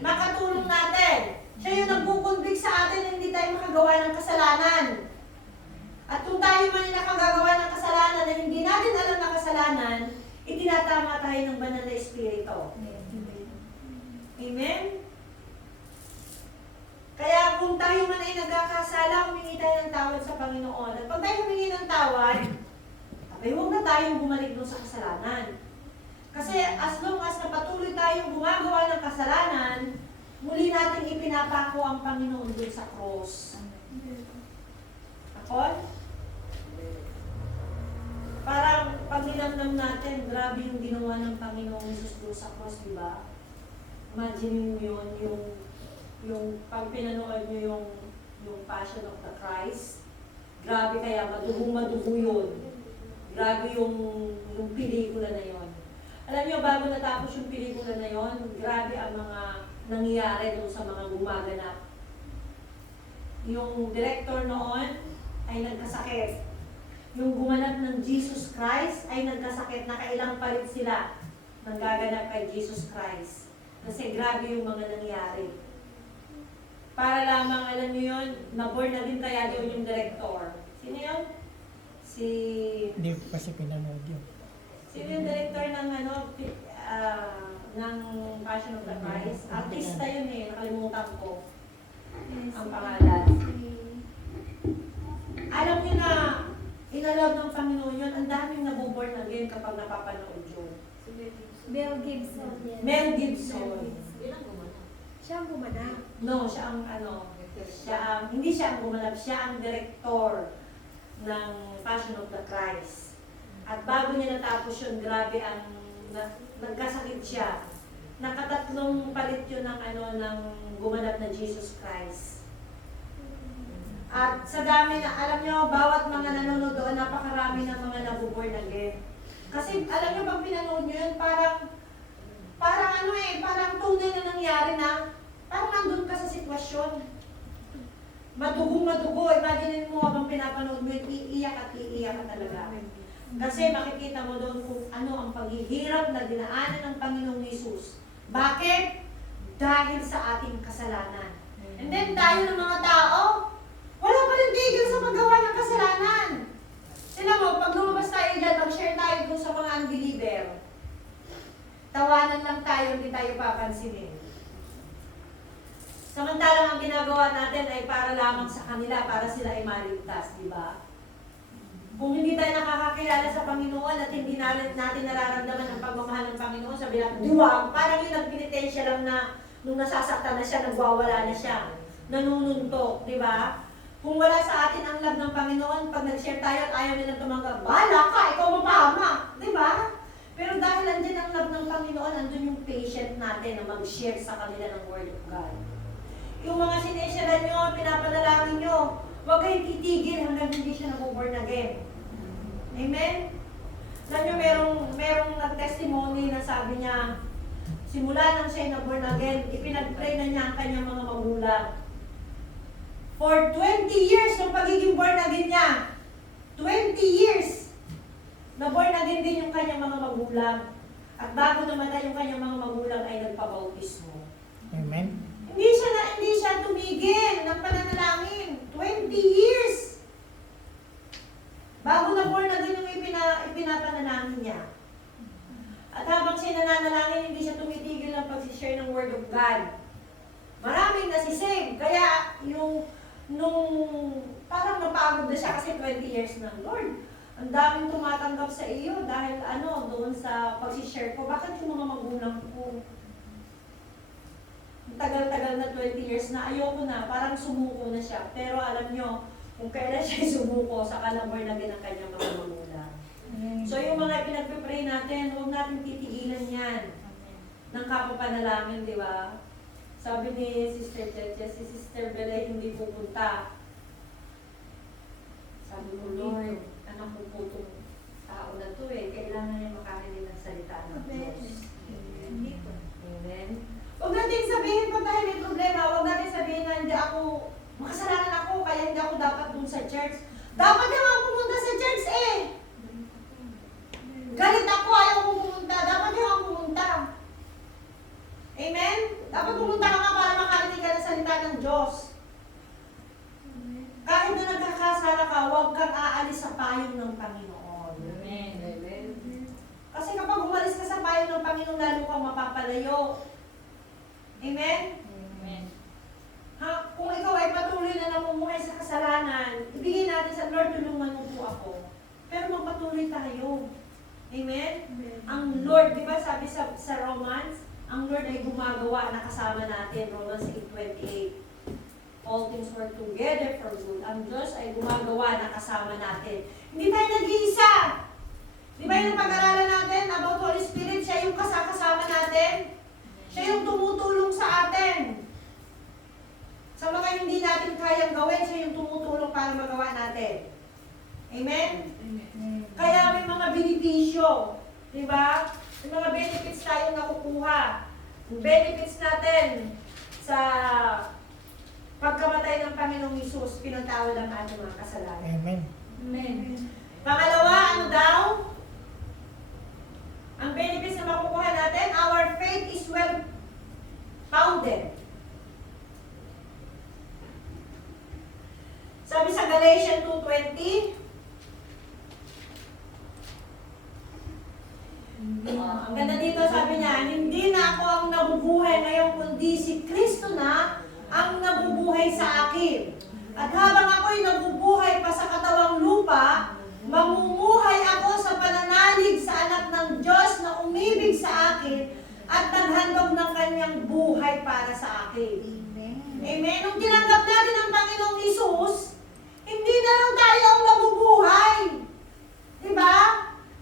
Makatulong natin. Siya yung nagkukonvict sa atin na hindi tayo makagawa ng kasalanan. At kung tayo man ay nakagagawa ng kasalanan na hindi natin alam na kasalanan, itinatama tayo ng banal na Espiritu. Amen? Kaya kung tayo man ay nagkakasala, humingi tayo ng tawad sa Panginoon. At pag tayo humingi ng tawad, ay huwag na tayong bumalik doon sa kasalanan. Kasi as long as napatuloy tayong gumagawa ng kasalanan, muli natin ipinapako ang Panginoon doon sa cross. Ako? Parang pag nilamnam natin, grabe yung ginawa ng Panginoon Jesus doon sa cross, di ba? Imagine mo yun, yung pag pinanood nyo yung Passion of the Christ, grabe kaya, madugo yun. Grabe yung pelikula na yon. Alam nyo, bago natapos yung pelikula na yon, grabe ang mga nangyayari doon sa mga gumaganap. Yung director noon ay nagkasakit. Yung gumanap ng Jesus Christ ay nagkasakit, nakailang palit sila nang gaganap kay Jesus Christ. Kasi grabe yung mga nangyari. Para lamang, alam nyo yun, na-born na din kaya doon yung director. Sino yun? Hindi ko kasi pinanood yun. Sino yung director ng ng Passion of the Christ? Artista yun eh, nakalimutan ko ang pangalan. Alam niyo na, inalaw ng Panginoon yun, ang daming nabuborn again kapag napapanood yun. Mel Gibson. Mel Gibson. Bilang gumanap. Siya ang gumanap. No, siya ang hindi siya ang gumanap, siya ang director ng Passion of the Christ. At bago niya natapos yun, grabe ang nagkasakit siya. Nakatatlong palit yun ng gumanap na Jesus Christ. At sa dami na, alam nyo, bawat mga nanonood doon, napakarami ng mga nabuborn again. Kasi alam nyo, pag pinanood nyo yun, parang tunay na nangyari na, parang nandun ka sa sitwasyon. Madugo. Imagine mo habang pinapanood mo, iiyak ka talaga. Kasi makikita mo doon kung ano ang paghihirap na dinaanan ng Panginoong Hesus. Bakit? Dahil sa ating kasalanan. And then tayo ng mga tao, wala pa rin tigil sa paggawa ng kasalanan. Sila mo, pag lumabas tayo dyan, mag-share tayo doon sa mga unbeliever. Tawanan lang tayo, hindi tayo papansinin. Samantalang ang ginagawa natin ay para lamang sa kanila, para sila ay maligtas, di ba? Kung hindi tayo nakakakilala sa Panginoon at hindi natin nararamdaman ang pagmamahal ng Panginoon, sabi natin, duwag, parang yung nagpinitensya lang na nung nasasaktan na siya, nagwawala na siya, nanununtok, di ba? Kung wala sa atin ang love ng Panginoon, pag nag-share tayo at ayaw nilang tumanggap, bahala ka, ikaw mapahama, di ba? Pero dahil andyan ang love ng Panginoon, andun yung patient natin na mag-share sa kanila ng Word of God. Yung mga sinesyaran nyo, pinapanalangin nyo, huwag kayong titigil hanggang hindi siya nabuborn again. Amen? Alam nyo, merong nag-testimony na sabi niya, simula nang siya naborn again, ipinag-pray na niya ang kanyang mga magulang. For 20 years ng pagiging born again niya, 20 years, na born again din yung kanyang mga magulang. At bago namatay yung kanyang mga magulang ay nagpabautismo. Amen? Hindi siya tumigil ng pananalangin. 20 years! Bago na born again yung ipinapanalangin niya. At habang siya nananalangin, hindi siya tumitigil ng pag-share ng Word of God. Maraming nasisave. Kaya yung nung parang napagod na siya kasi 20 years na, Lord, ang daming tumatanggap sa iyo dahil doon sa pagsishare ko, bakit yung mga magulang ko? Tagal-tagal na 20 years na, ayoko na, parang sumuko na siya. Pero alam nyo, kung kailan siya sumuko, saka lang born again ang kanyang mga magulang. So yung mga pinagpipray natin, huwag natin titigilan yan ng kapapanalangin, di ba? Sabi ni Sister Cheche, si Sister Bele hindi pupunta. Sabi ko, Lord, anak ko po itong tao na to kailangan niya makarinig ng salita ng Diyos. Amen. Huwag natin sabihin pa tayo may problema, huwag natin sabihin na hindi ako, makasalanan ako, kaya hindi ako dapat dun sa church. Dapat ka nga pumunta sa church Galit ako, ayaw ko pumunta. Dapat ka nga pumunta. Amen? Dapat pumunta ka nga para makarinig ka ng salita ng Diyos. Kahit na nagkakasala ka, huwag kang aalis sa payong ng Panginoon. Amen. Amen. Kasi kapag umalis ka sa payong ng Panginoon, lalo kang mapapalayo. Amen? Amen. Ha? Kung ikaw ay patuloy na namumuhay sa kasalanan, ibigay natin sa Lord, tulungan mo po ako. Pero magpatuloy tayo. Amen? Ang Lord, di ba sabi sa Romans, ang Lord ay gumagawa na kasama natin, Romans 8:28. All things work together for good. Ang Diyos ay gumagawa na kasama natin. Hindi tayo nag-iisa. Di ba yung pag-aralan natin about Holy Spirit, siya yung kasama natin. Siya yung tumutulong sa atin. Sa mga hindi natin kayang gawin, siya yung tumutulong para magawa natin. Amen? Kaya may mga benepisyo. Di ba? May mga benefits tayong nakukuha. Benefits natin sa pagkamatay ng Panginoong Hesus, pinatawad ang ating mga kasalanan. Amen. Amen. Pangalawa, ano daw? Ang benefits na makukuha natin, our faith is well founded. Sabi sa Galatians 2:20, ang ganda dito, sabi niya, hindi na ako ang nabubuhay ngayon, kundi si Kristo na ang nabubuhay sa akin. At habang ako'y nabubuhay pa sa katawang lupa, mamumuhay ako sa pananalig sa anak ng Diyos na umibig sa akin at naghandog ng kanyang buhay para sa akin. Amen. Nung tinanggap natin ang Panginoong Hesus, hindi na lang tayo ang nabubuhay. Diba?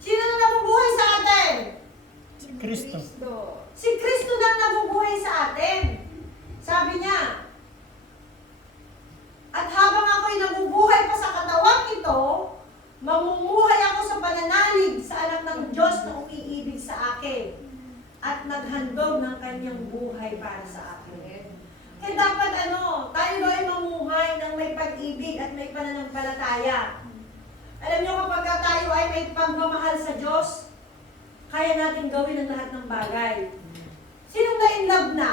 Sino na nabubuhay sa atin? Si Kristo. Si Kristo na nabubuhay sa atin. Sabi niya, at habang ako'y nabubuhay pa sa katawang ito, mamumuhay ako sa pananalig sa anak ng Diyos na umiibig sa akin at naghandog ng kanyang buhay para sa akin. Kaya dapat tayo ay mamuhay ng may pag-ibig at may pananampalataya. Alam niyo, kapag tayo ay may pagmamahal sa Diyos, kaya natin gawin ang lahat ng bagay. Sinong na-in love na?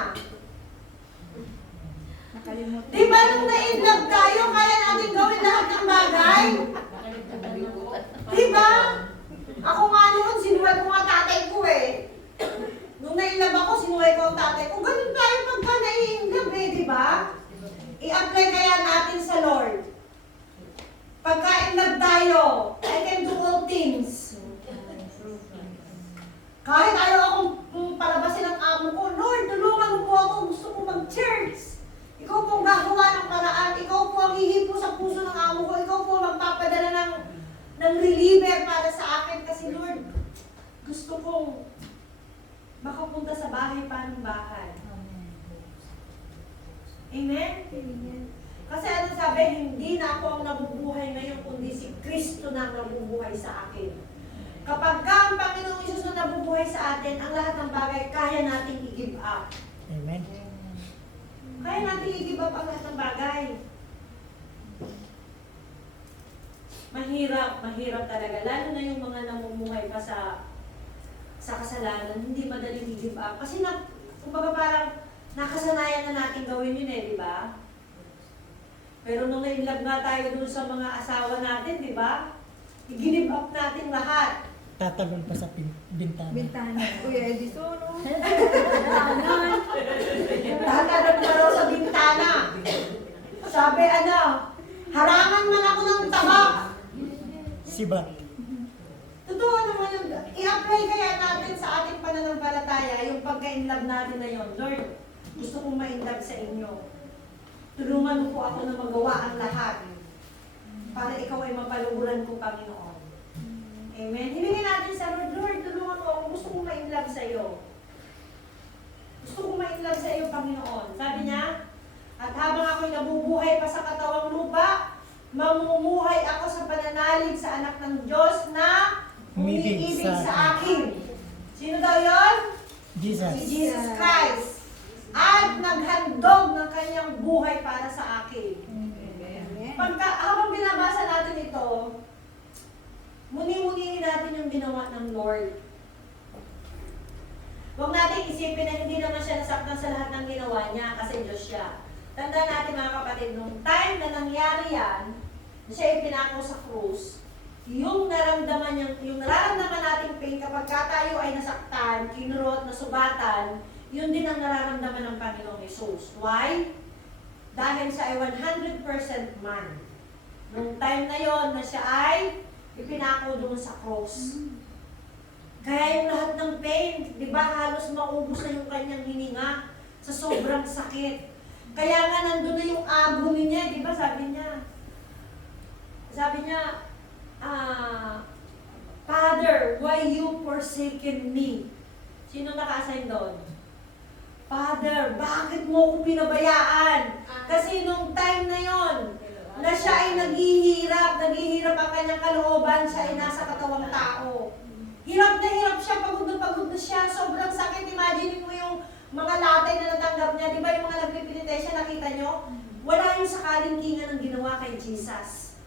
Di ba nung na-in love tayo, kaya natin gawin lahat ng bagay? Di ba? Ako nga noon, sinuway ko nga tatay ko Nung na-in love ako, sinuway ko ang tatay ko. Ganun tayo pagka na-in love di ba? I-apply kaya natin sa Lord. Pagka in love tayo, I can do all things. Kahit ayaw akong palabasin ang amo ko, Lord, tulungan mo po ako, gusto ko mag-church. Ikaw po ang gagawa ng paraan, ikaw po ang hihipo sa puso ng amo ko, ikaw po ang magpapadala ng reliever para sa akin. Kasi Lord, gusto kong makapunta sa bahay pa ng bahay. Amen? Amen. Kasi sabi, hindi na ako ang nabubuhay ngayon, kundi si Kristo na ang nabubuhay sa akin. Kapag ang Panginoong Hesus na nabubuhay sa atin, ang lahat ng bagay, kaya nating i-give up. Amen. Kaya nating i-give up ang lahat ng bagay. Mahirap talaga. Lalo na yung mga namumuhay pa sa kasalanan, hindi madaling i-give up. Kasi kumbaga parang nakasanayan na natin gawin yun di ba? Pero nung na-inlove nga tayo dun sa mga asawa natin, di ba? I-give up natin lahat. Tatalon pa sa bintana. Kuya Edison, Tatalon pa raw sa bintana. Sabi harangan man ako ng tabak. Sibat. Totoo naman yung, i-apply kaya natin sa ating pananampalataya yung pagka-inlove natin na yun. Lord, gusto kong ma-inlove sa inyo. Tulungan mo po ako na magawa ang lahat para ikaw ay mapaluguran ko, Panginoon. Amen. Hilingin natin sa Lord, Lord, tulungan mo ako. Gusto kong ma-inlove sa iyo. Gusto kong ma-inlove sa iyo, Panginoon. Sabi niya, at habang ako'y nabubuhay pa sa katawang lupa, mamumuhay ako sa pananalig sa anak ng Diyos na umiibig sa akin. Sino daw yon? Jesus. Si Jesus Christ. At naghandog ng kanyang buhay para sa akin. Habang binabasa natin ito, muni-munihin natin yung ginawa ng Lord. Huwag natin isipin na hindi naman siya nasaktan sa lahat ng ginawa niya kasi Diyos siya. Tandaan natin mga kapatid, nung time na nangyari yan, na siya ipinako sa krus, yung nararamdaman nating pain kapag tayo ay nasaktan, kinurot, nasubatan, yun din ang nararamdaman ng Panginoong Hesus. Why? Dahil siya ay 100% man. Nung time na yon na siya ay ipinako doon sa cross. Kaya yung lahat ng pain, di ba halos maubos na yung kanyang hininga sa sobrang sakit. Kaya nga nandun na yung agony niya, di ba sabi niya, Father, why you forsaken me? Sino naka-assign doon? Father, bakit mo ko pinabayaan? Kasi nung time na yon na siya ay naghihirap ang kanyang kalooban, siya ay nasa katawang tao. Hirap siya, pagod na siya, sobrang sakit. Imagine mo yung mga latay na natanggap niya, di ba yung mga nagpipilitay siya, nakita nyo? Wala yung sakaling kinga ng ginawa kay Jesus.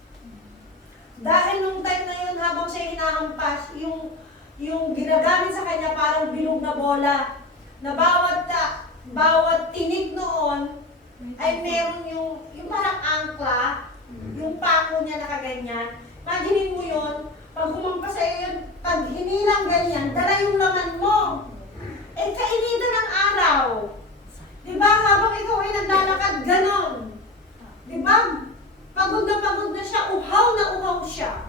Dahil nung time na yun, habang siya hinahampas, yung ginagamit sa kanya parang bilog na bola, na bawat tinig noon, ay meron yung parang angkla, yung pako niya nakaganyan. Imaginin mo yun, pag humampas sa'yo yun, pag hinilang ganyan, dala yung laman mo. Eh, kainitan ng araw. Diba? Habang ikaw ay naglalakad, ganon. Diba? Pagod na siya, uhaw siya.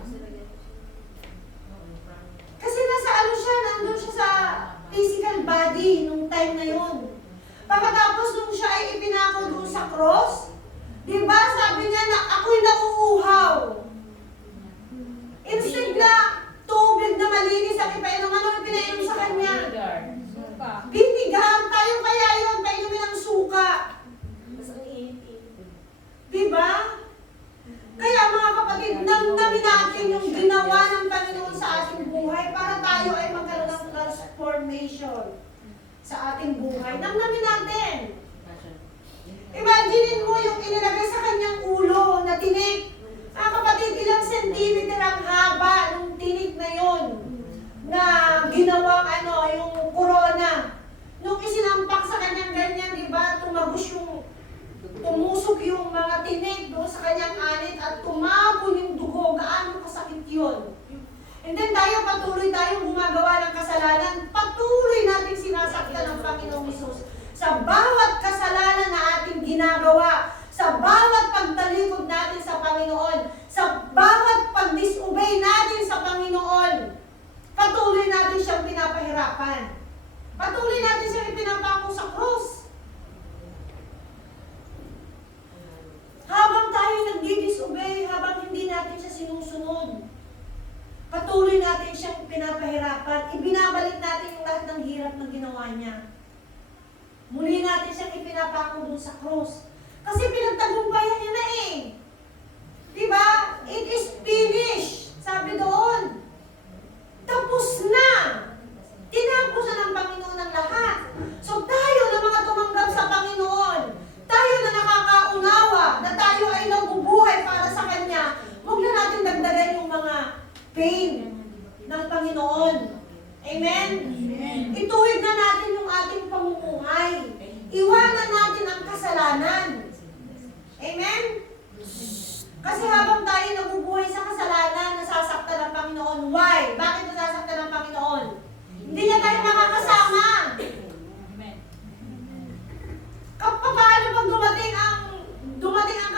Kasi nandun siya sa physical body nung time na yun. Pagkatapos nung siya ay ipinako doon sa cross, diba? Sabi niya na ako'y nauuhaw. Instead na tubig na malinis ang ipainom, ano ipinainom sa kanya? Binigang, tayo kaya yun, painumin ng suka. Diba? Kaya mga kapatid, namnamin natin yung ginawa ng Panginoon sa ating buhay para tayo ay magkaroon ng transformation sa ating buhay. Namnamin natin. Imaginin mo yung inilagay sa kanyang ulo na tinik. Mga kapatid, ilang centimeter ang haba ng tinik na yon na ginawang yung corona. Nung isinampak sa kanyang ganyan, di ba, tumusok yung mga tinik doon sa kanyang anit at tumabon yung dugo. Gaano kasakit yun? And then patuloy tayong gumagawa ng kasalanan. Patuloy nating sinasaktan ng Panginoong Hesus sa bawat kasalanan na ating ginagawa, sa bawat pagtalikod natin sa Panginoon, sa bawat pag-disobey natin sa Panginoon. Patuloy natin siyang pinapahirapan. Patuloy natin siyang ipinapako sa krus. Habang tayo nagdi-disobey, habang hindi natin siya sinusunod, patuloy natin siyang pinapahirapan. Ibinabalik natin yung lahat ng hirap na ginawa niya. Muli natin siyang ipinapako dun sa krus. Kasi pinagtagumpayan niya na eh. Diba? It is finished. Sabi doon. Tapos na. Tinapos na ng Panginoon ang lahat. So tayo na mga tumanggap sa Panginoon, tayo na nakakaunawa, na tayo ay nabubuhay para sa Kanya, huwag na natin dagdagan yung mga pain ng Panginoon. Amen? Ituwid na natin yung ating pamumuhay. Iwanan natin ang kasalanan. Amen? Kasi habang tayo nabubuhay sa kasalanan, nasasaktan ng Panginoon. Why? Bakit nasasaktan ng Panginoon? Hindi niya tayo makakasama. Paano pag dumating ang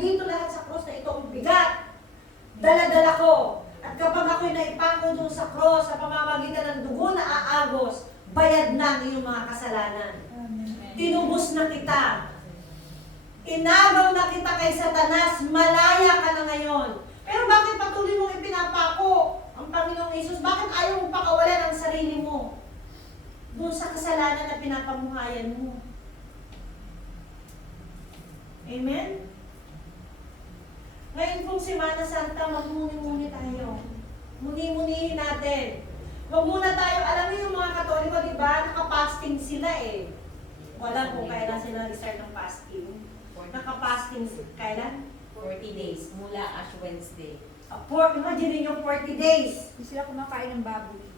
nandito lahat sa cross na itong bigat. Dala-dala ko. At kapag ako'y naipako doon sa cross, sa pamamagitan ng dugo na aagos, bayad na ang iyong mga kasalanan. Tinubos na kita. Inagaw na kita kay Satanas, malaya ka na ngayon. Pero bakit patuloy mong ipinapako ang Panginoong Hesus? Bakit ayaw mong pakawalan ang sarili mo doon sa kasalanan na pinapamuhayan mo? Amen? Ngayon pong Semana Santa, magmuni-muni tayo. Muni-munihin natin. Huwag muna tayo, alam niyo yung mga Katoliko, di ba? Nakapasting sila eh. Wala po kailan sila nag-start ng fasting. Nakapasting kailan? 40 days mula Ash Wednesday. Imagine nyo 40 days. Hindi sila kumakain ng baboy.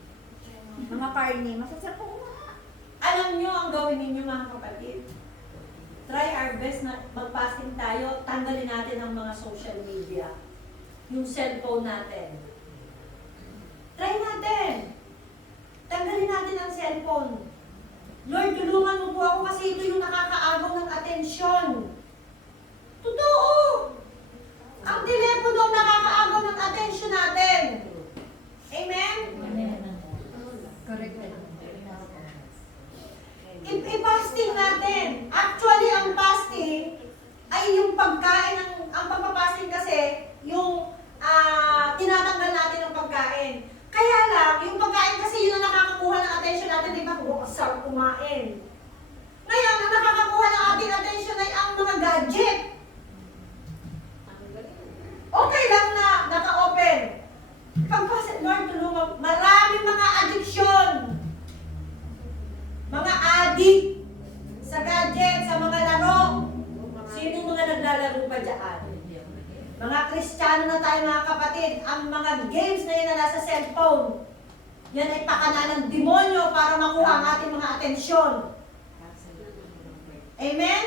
Mga karne, masasarap po mga. Alam nyo ang gawin ninyo mga kapatid. Try our best na mag-fasting tayo, tanggalin natin ang mga social media. Yung cellphone natin. Try natin. Tanggalin natin ang cellphone. Lord, tulungan mo po ako kasi ito yung nakakaagaw ng atensyon. Totoo! Ang telepono ang nakakaagaw ng atensyon natin. Amen? Correct. I-fasting natin. Actually, ang fasting ay yung pagkain, ang pagpapasting kasi, yung tinatanggal natin ng pagkain. Kaya lang, yung pagkain kasi yun ang nakakakuha ng attention natin, di ba? Kung sarap kumain. Ngayon, ang nakakakuha ng ating attention ay ang mga gadget. Okay lang na naka-open. Pagpasok, Lord, tulungan. Maraming mga addiction. Mga addict sa gadget, sa mga laro. Sino mga naglalaro pa dyan? Mga Kristiyano na tayo mga kapatid, ang mga games na yun na nasa cellphone, yan ay pakana ng demonyo para makuha ang ating mga atensyon. Amen?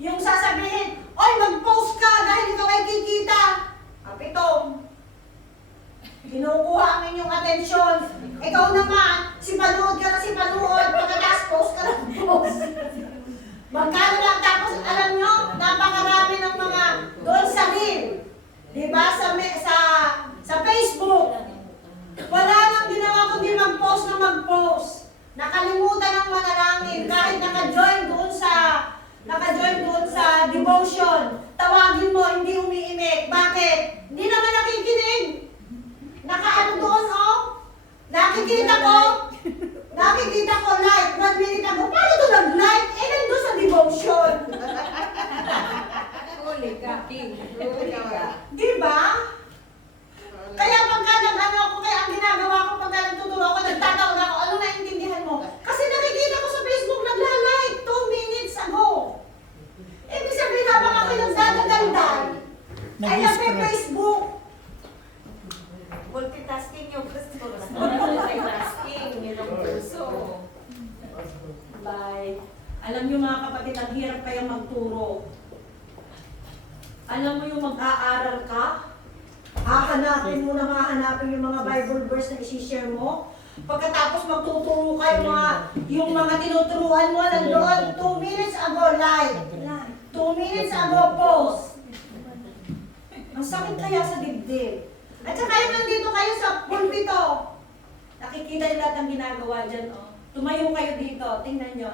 Yung sasabihin, oy, mag-post ka dahil ikaw ay kikita. Apitong. Kinukuha ang inyong atensyon. Ikaw naman, si panood ka na si panood, pagkatapos post ka na post. Magkano lang, tapos alam nyo, napakarami ng mga doon sa reel. Diba? Sa Facebook. Wala nang ginawa kundi mag-post na mag-post. Nakalimutan ng manalangin kahit naka-join doon sa devotion. Tawagin mo, hindi umiimik. Bakit? Hindi naman nakikinig. Nakaano doon, oh? Nakikita ko like. 1 minute ago, paano ito nag-like? Eh, nandun sa devotion. Huli ka. Di ba? Kaya pagka nag-ano ako, kaya ang ginagawa ko pagka nagtuturo ako, nagtatawag ako, ano naiintindihan mo? Kasi nakikita ko sa Facebook, nagla-like 2 minutes ago. Ibig sabihin, habang ako nagdadagandal, ay nagpe-Facebook. Multitasking yung gusto. Multitasking yung puso. Bye. Alam niyo mga kapatid, ang hirap kaya magturo. Alam mo yung mag-aaral ka, hahanapin yung mga Bible verse na isi-share mo. Pagkatapos magtuturo ka, yung mga tinuturuan mo, nandoon, 2 minutes ago live. 2 minutes ago post. Ang sakit kaya sa dibdib. At saka yung nandito kayo sa pulpito, nakikita niyo lahat ng ginagawa dyan, oh. Tumayo kayo dito, tingnan nyo.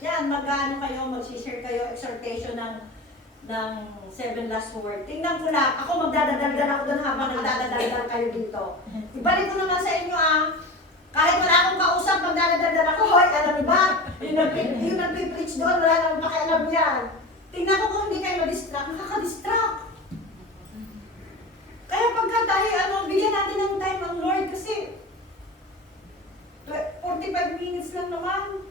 Yan, mag-ano kayo, mag-share kayo, exhortation ng 7 last word. Tingnan ko lang, ako magdadadaldal ako doon habang nagdadadaldal kayo dito. Ibalik ko naman sa inyo, kahit wala akong kausap, magdadadaldal ako, hoy, alam mo ba? Yung nag-preach doon, wala nang pakialam yan. Tingnan ko kung hindi kayo ma-distract, nakaka-distract. Kaya pagka tayo, bigyan natin ng time ang Lord kasi 45 minutes lang naman.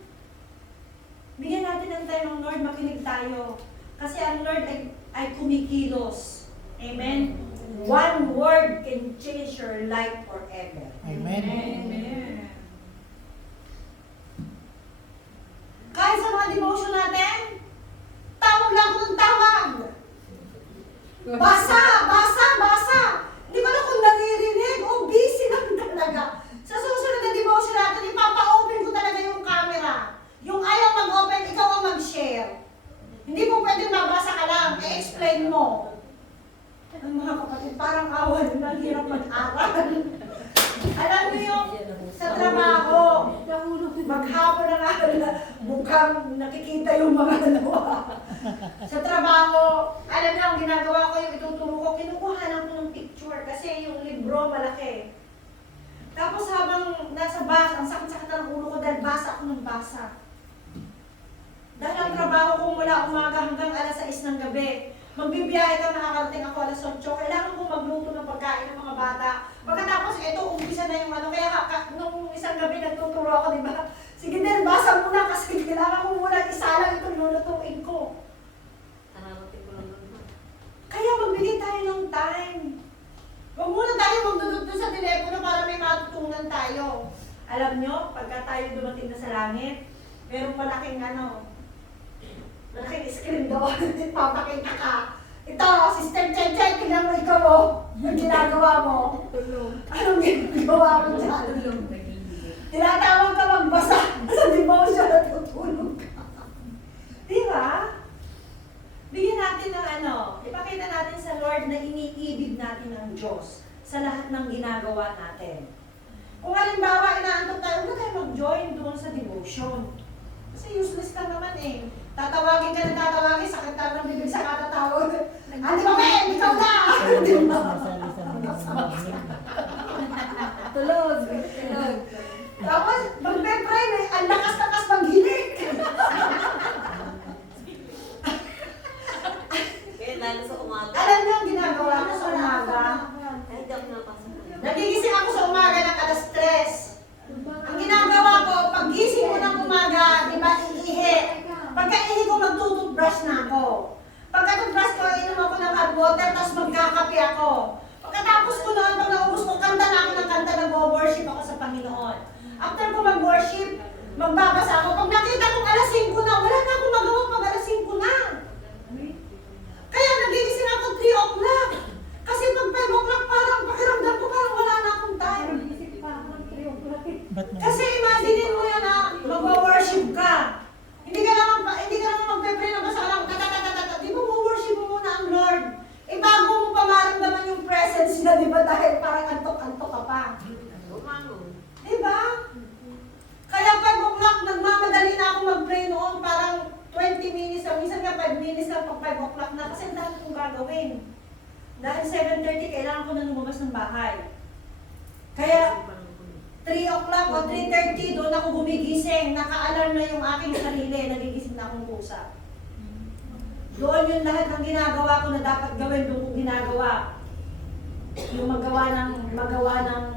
Bigyan natin ng time ang Lord, makinig tayo. Kasi ang Lord ay kumikilos. Amen? One word can change your life forever. Amen. Amen. Kahit sa mga devotion natin, tawag lang ako ng tawag. Basa! Hindi ko na kung naririnig o busy lang talaga. Sa susunod na devotion natin, ipapa-open ko talaga yung camera. Yung ayaw mag-open, ikaw ang mag-share. Hindi mo pwedeng mabasa ka lang, i-explain mo. hanggang nakikita yung mga dalawa. Sa trabaho, alam niyo, ang ginagawa ko, yung ituturo ko, kinukuha lang ko ng picture kasi yung libro malaki. Tapos habang nasa bus, ang sakit-sakit ng ulo ko dahil basa ako ng basa. Dahil ang trabaho ko mula umaga hanggang alas 6 ng gabi. Magbibiyahe ka, nakakarating ako alas 8. Kailangan kong magluto ng pagkain ng mga bata. Pagkatapos, ito, umpisa na yung ano. Kaya nung isang gabi nagtuturo ako, di ba? Sige din, basa muna kasi kailangan ko muna isalang itong lulutuin ko. Kaya magbigay tayo ng time. Huwag muna tayo magdudod sa telepono para may matutunan tayo. Alam nyo, pagka tayo dumating na sa langit, merong malaking malaking screen doon. Papakita ka. Ito, Sister Cheche, tingnan mo ikaw mo. Yung ginagawa mo. Anong ginagawa mo dyan? Tinatawag ka magbasa sa devotion at tutulog ka. Di ba? Bigyan natin ng ipakita natin sa Lord na iniibig natin ng Diyos sa lahat ng ginagawa natin. Kung halimbawa, inaantok tayo, huwag na tayo mag-join doon sa devotion. Kasi useless lang naman eh. Tatawagin ka na tatawagin, sakit tayo ng bibig sa katatawag. Di ba, men? Ikaw na! Di ba? Tulog. Tapos, magpe-pray, ang lakas-lakas maghilig. Kaya lalo sa umaga. Alam niyo ang ginagawa ko sa umaga? Kahit ako napasok. Nagigising ako sa umaga ng alas 3. Ang ginagawa ko, pag gising ko ng umaga, di ba, iihi. Pagka ihi ko, magtututbrush na ako. Pagka tutbrush ko, inom ako ng hot water, tapos magkakape ako. Pagkatapos ko noon, pag naubos ko, kanta na ako ng kanta, nag-worship ako sa Panginoon. After ko mag-worship, magbabasa ako. Pag nakita kong alas 5 na, wala na akong magawa pag alas 5 na. Kaya nagigising ako 3 o'clock. Kasi pag 5 o'clock, parang pakiramdam ko, parang wala na akong time. Ba't mo? Kasi imagine mo yan na mag-worship ka. Hindi ka naman magpe-pray na basta lang tatatatata. Di ba worship mo muna ang Lord? Eh bago mo pa maramdaman yung presence niya, di ba? Dahil parang antok-antok ka pa. Di ba? Kaya 5 o'clock, nagmamadali na ako mag-pray noon. Parang 20 minutes lang. Minsan nga 5 minutes lang pag 5 o'clock na. Kasi ang dami kong gagawin. Dahil 7:30, kailangan ko na lumabas ng bahay. Kaya 3 o'clock o 3:30, doon ako gumigising. Naka-alarm na yung aking sarili. Nagigising na akong pusa. Doon yung lahat ng ginagawa ko na dapat gawin, doon ko ginagawa. Yung magawa ng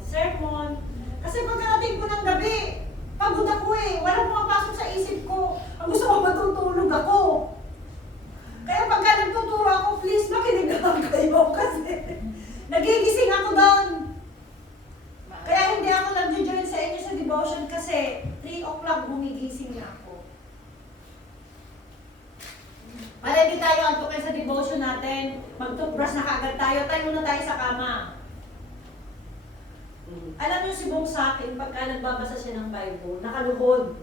sermon. Kasi pagkarating ko ng gabi, pagod ako eh. Walang pumapasok sa isip ko. Ang gusto ko matutulog ako. Kaya pagka nagtuturo ako, please makinig lang kayo kasi nagigising ako doon. Kaya hindi ako nag-join sa inyo sa devotion kasi 3 o'clock gumigising na ako. Para hindi tayo antukin sa devotion natin, mag-toothbrush na kaagad tayo muna tayo sa kama. Alam niyo si Bong sa akin, pagka nagbabasa siya ng Bible, nakaluhod.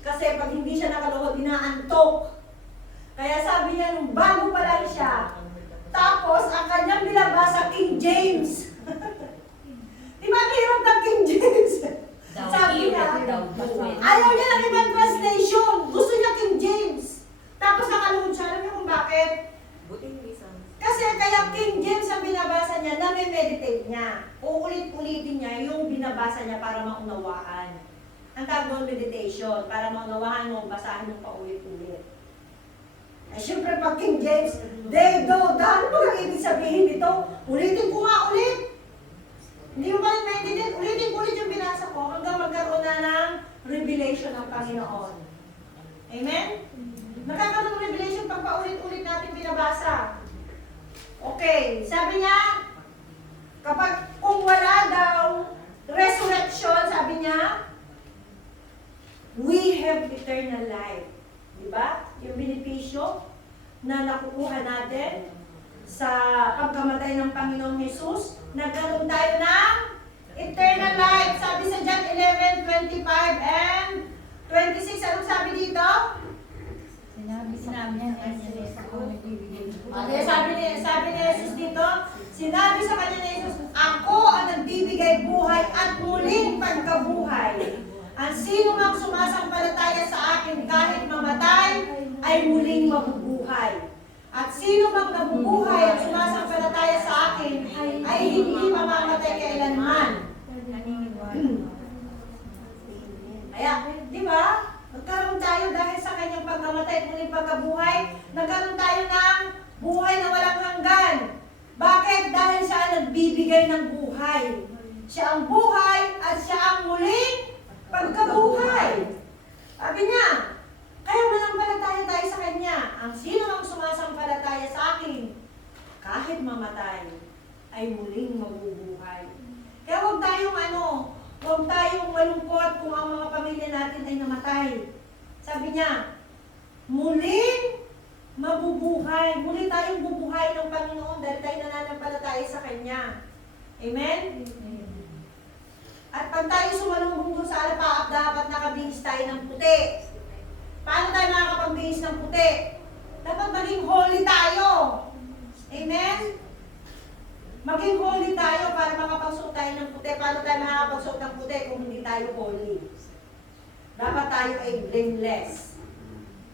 Kasi pag hindi siya nakaluhod, inaantok. Kaya sabi niya, nung bago pa lang siya, tapos ang kanyang binabasa, King James. Di ba hirap ng King James? Sabi niya, ayaw niya ng ibang translation. Gusto niya King James. Tapos nakaluhod siya. Alam niyo kung bakit? Kasi kaya King James ang binabasa niya, nami-meditate niya. Uulit-ulitin niya yung binabasa niya para maunawaan. Ang tawag doon meditation, para maunawaan mo, basahin mo paulit-ulit. Ay, syempre pag King James, they do, ano ba ang ibig sabihin nito? Ulitin ko nga ulit. Hindi mo ba rin maintindihan? Ulitin ko ulit yung binasa ko hanggang magkaroon na ng revelation ng Panginoon. Amen? Nagkakaroon ng revelation pag paulit-ulit natin binabasa. Okay, sabi niya, kung wala daw resurrection, sabi niya, we have eternal life. Diba? Yung benepisyo na nakukuha natin sa pagkamatay ng Panginoong Jesus, nagkaroon tayo ng eternal life. Sabi sa John 11:25 and 26, anong sabi dito? Sinabi niya, ako nagbibigay. Okay, sabi ni Jesus dito, sinabi sa kanya ni Jesus, ako ang nagbibigay buhay at muling pagkabuhay. Ang sino mang sumasampalataya sa akin kahit mamatay ay muling mabubuhay. At sino mang nabubuhay at sumasampalataya sa akin ay hindi mamamatay kailanman. Kaya, di ba? Nagkaroon tayo dahil sa kanyang pagmamatay at muling pagkabuhay, nagkaroon tayo ng buhay na walang hanggan. Bakit? Dahil siya ang nagbibigay ng buhay. Siya ang buhay at siya ang muling pagkabuhay. Sabi niya, kaya manampalataya tayo sa kanya. Ang sino ang sumasampalataya sa akin, kahit mamatay, ay muling mabubuhay. Kaya huwag tayong huwag tayong malungkot kung ang mga pamilya natin ay namatay. Sabi niya, muling mabubuhay. Muli tayong bubuhay ng Panginoon dahil tayo nananampalataya sa Kanya. Amen? At pag tayo sumalubong doon sa alapaap, dapat nakabihis tayo ng puti. Paano tayo nakakapagbihis ng puti? Dapat maging holy tayo. Amen? Maging holy tayo para makapagsuot tayo ng puti. Paano tayo makakapagsuot ng puti kung hindi tayo holy? Dapat tayo ay blameless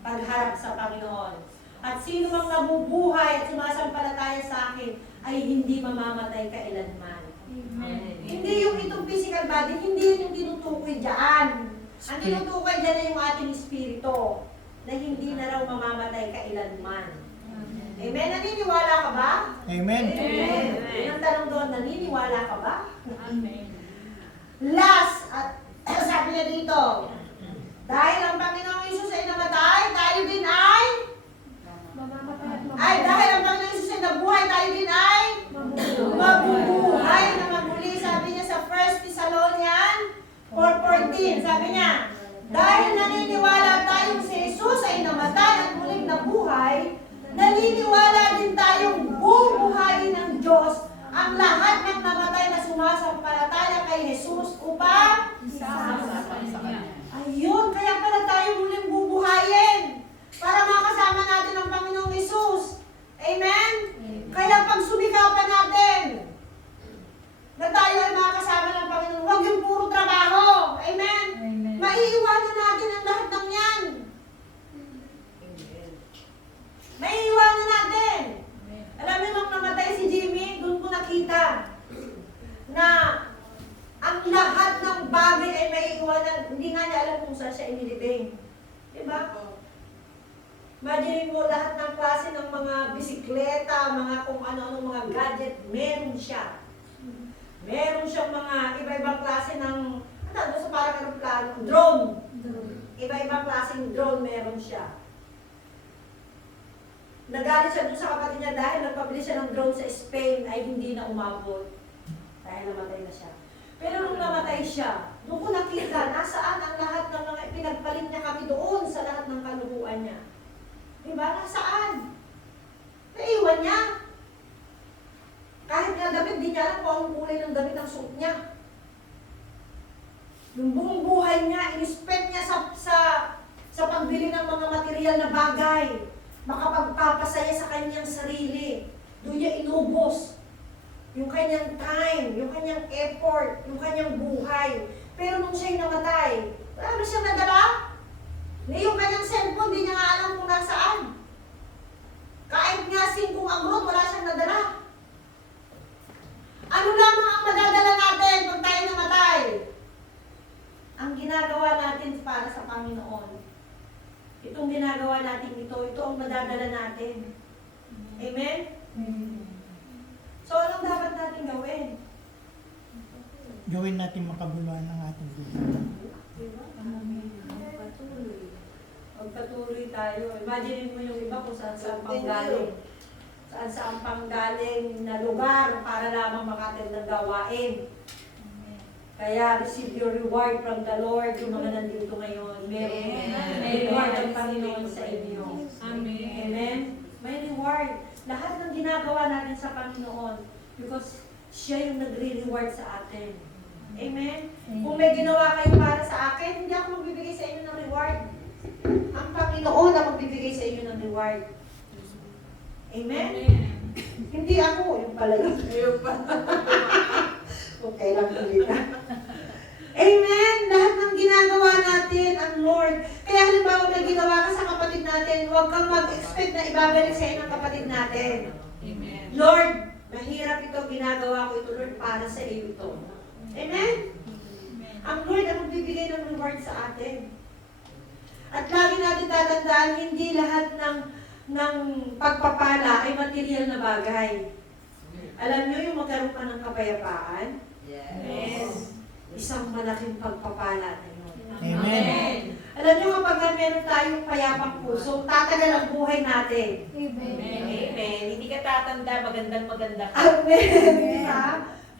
pagharap sa Panginoon. At sino mang nabubuhay at sumasampalataya sa akin ay hindi mamamatay kailanman. Amen. Hindi yung itong physical body, hindi yun yung tinutukoy dyan. Ang tinutukoy dyan ay yung ating espiritu na hindi na raw mamamatay kailanman. Amen? Naniniwala ka ba? Amen. Amen. Yun ang tanong doon, naniniwala ka ba? Amen. Last, at sabi niya dito, dahil ang Panginoong Isus ay namatay, tayo din ay dahil ang Panginoong Isus ay nabuhay, tayo din ay mabubuhay na maguli. Sabi niya sa 1 Thessalonians 4:14, sabi niya, dahil naniniwala tayong si Jesus ay namatay at muling nabuhay, naniniwala din tayong bubuhayin ng Diyos ang lahat ng namatay na sumasampalataya kay Jesus upang ayun, kaya pala tayo muling bubuhayin para makasama natin ang Panginoong Isus. Amen? Kaya pag sumikapan natin na tayo ay makasama ng Panginoon, huwag yung puro trabaho. Amen? Maiiwanan natin ang lahat ng yan. Maiiwanan natin. Alam niyo, nung namatay si Jimmy, doon ko nakita na ang lahat ng bagay ay maiiwanan. Hindi nga niya alam kung saan siya inilibing. Diba? Imagine mo lahat ng klase ng mga bisikleta, mga kung ano-ano, mga gadget, meron siya. Meron siyang mga iba-ibang klase ng, doon sa parang aeroplano, drone. Iba-ibang klaseng drone meron siya. Nagalit siya doon sa kapatid niya dahil nagpabili siya ng drone sa Spain ay hindi na umabot. Dahil namatay na siya. Pero nung namatay siya, doon ko nakita nasaan ang lahat ng mga pinagpalit niya kami doon sa lahat ng kaluhuan niya. Diba? Nasaan? Naiwan niya. Kahit nga damit, di niya alam kung anong kulay ng damit ang suot niya. Yung buong buhay niya, in-spend niya sa pagbili ng mga material na bagay. Makapagpapasaya sa kanyang sarili. Doon niya inubos yung kanyang time, yung kanyang effort, yung kanyang buhay. Pero nung siya'y namatay, wala na siyang nadala. Yung kanyang cellphone, di niya nga alam kung nasaan. Kahit nga 5 agrot, wala siyang nadala. Ano lamang ang madadala natin pag tayo namatay? Ang ginagawa natin para sa Panginoon. Itong ginagawa natin ito ang madadala natin. Amen? So, anong dapat natin gawin? Gawin natin makabuluhan ang ating buhay. Diba? Magpatuloy tayo. Imagine mo yung iba kung saan panggaling. Saan panggaling na lugar para lamang makatil ng gawain. Kaya receive your reward from the Lord, yung mga nandito ngayon. May reward ang Panginoon sa inyo. Amen. Amen? May reward. Lahat ng ginagawa natin sa Panginoon because siya yung nagre-reward sa atin. Amen? Kung may ginawa kayo para sa akin, hindi ako magbibigay sa inyo ng reward. Ang Panginoon ang magbibigay sa inyo ng reward. Amen? Hindi ako, yung pala yun. Okay lang ulit. Amen? Lahat ng ginagawa kapatid natin. Amen. Lord, mahirap ito, ginagawa ko ito, Lord, para sa iyo ito. Amen? Ang Lord ang magbibigay ng reward sa atin. At lagi natin tatandaan, hindi lahat ng pagpapala ay material na bagay. Alam niyo yung magkaroon ka ng kapayapaan? Yes. Isang malaking pagpapala na yun. Amen. Alam niyo kapag meron tayong payapang puso, tatagal ang buhay natin. Amen. Hindi ka tatanda, magandang-maganda ka. Amen. Diba?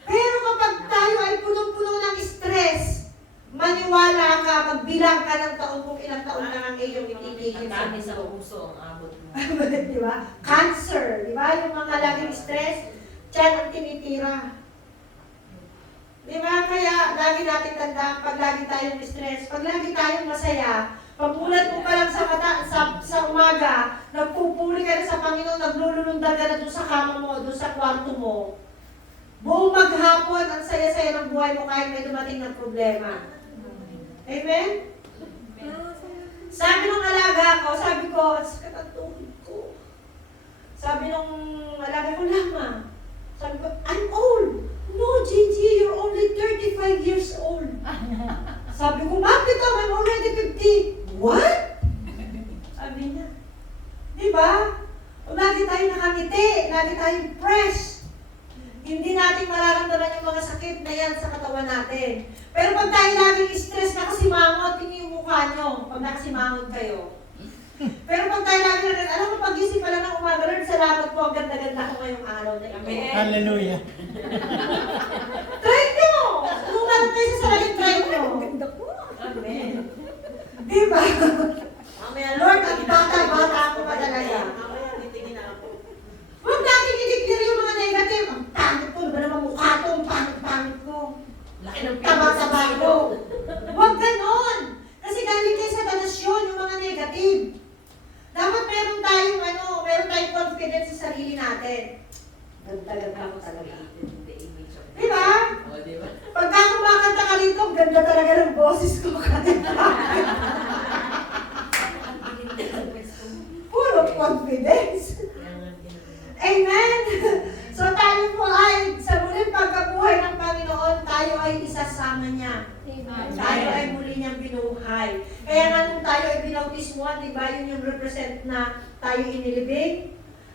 Pero kapag tayo ay punong-puno ng stress, maniwala ka, magbilang ka ng taon kung ilang taon lang ang iyong itigil sa Kami sa mundo. puso ang abot mo. Di ba? Cancer, di ba? Yung mga laging stress, tiyan ang tinitira. Di ba? Kaya lagi natin tandaan, pag lagi tayong stress, pag lagi tayong masaya, pagmulat mo pa lang sa mata, sa umaga, nagpupuri ka na sa Panginoon, naglululundag ka na doon sa kama mo, doon sa kwarto mo. Buong maghapon, ang saya-saya ng buhay mo kahit may dumating ng problema. Amen? Sabi nung alaga ko, sabi ko, ang sakit ang tuhod ko. Sabi nung alaga ko, Lama, sabi ko, I'm old. No, Gigi, you're only 35 years old. Sabi ko, bakit ako? I'm already 50. What? Sabi niya. Di ba? Lagi tayo nakangiti, lagi tayong fresh. Hindi natin mararamdaman yung mga sakit na yan sa katawan natin. Pero pag tayo laging stress, nakasimangot, tingin yung mukha nyo pag nakasimangot kayo. Pero pag tayo laging, alam mo, pag-isip pa lang ng umaga, Lord, salamat po, ang ganda-ganda ko ngayong araw na ito. Amen. Hallelujah. Try nyo! Kung meron kayo sa sarili, try nyo. Ganda ko. Amen. Di ba? Mamaya, Lord, at bata-bata ako pa talaga. Mamaya, titingin na ako. Huwag natin i-declare yung mga negative. Ang pangit ko, ba naman mukha to, ang pangit-pangit ko. Laki ng Taba-taba ko. Huwag ganon. Kasi galing kayo sa tanasyon, yung mga negative. Dapat meron tayong confidence sa sarili natin. Ganda-ganda ko talaga. Di ba? O, di ba? Pagka kumakanta ka rito, ganda talaga ng boses ko. Puro confidence. Amen! So tayo po ay, sa muling pagkabuhay ng Panginoon, tayo ay isasama niya. Tayo ay muli niyang binuhay. Kaya nga nung tayo ay binautismuhan, di ba, yun yung represent na tayo inilibing.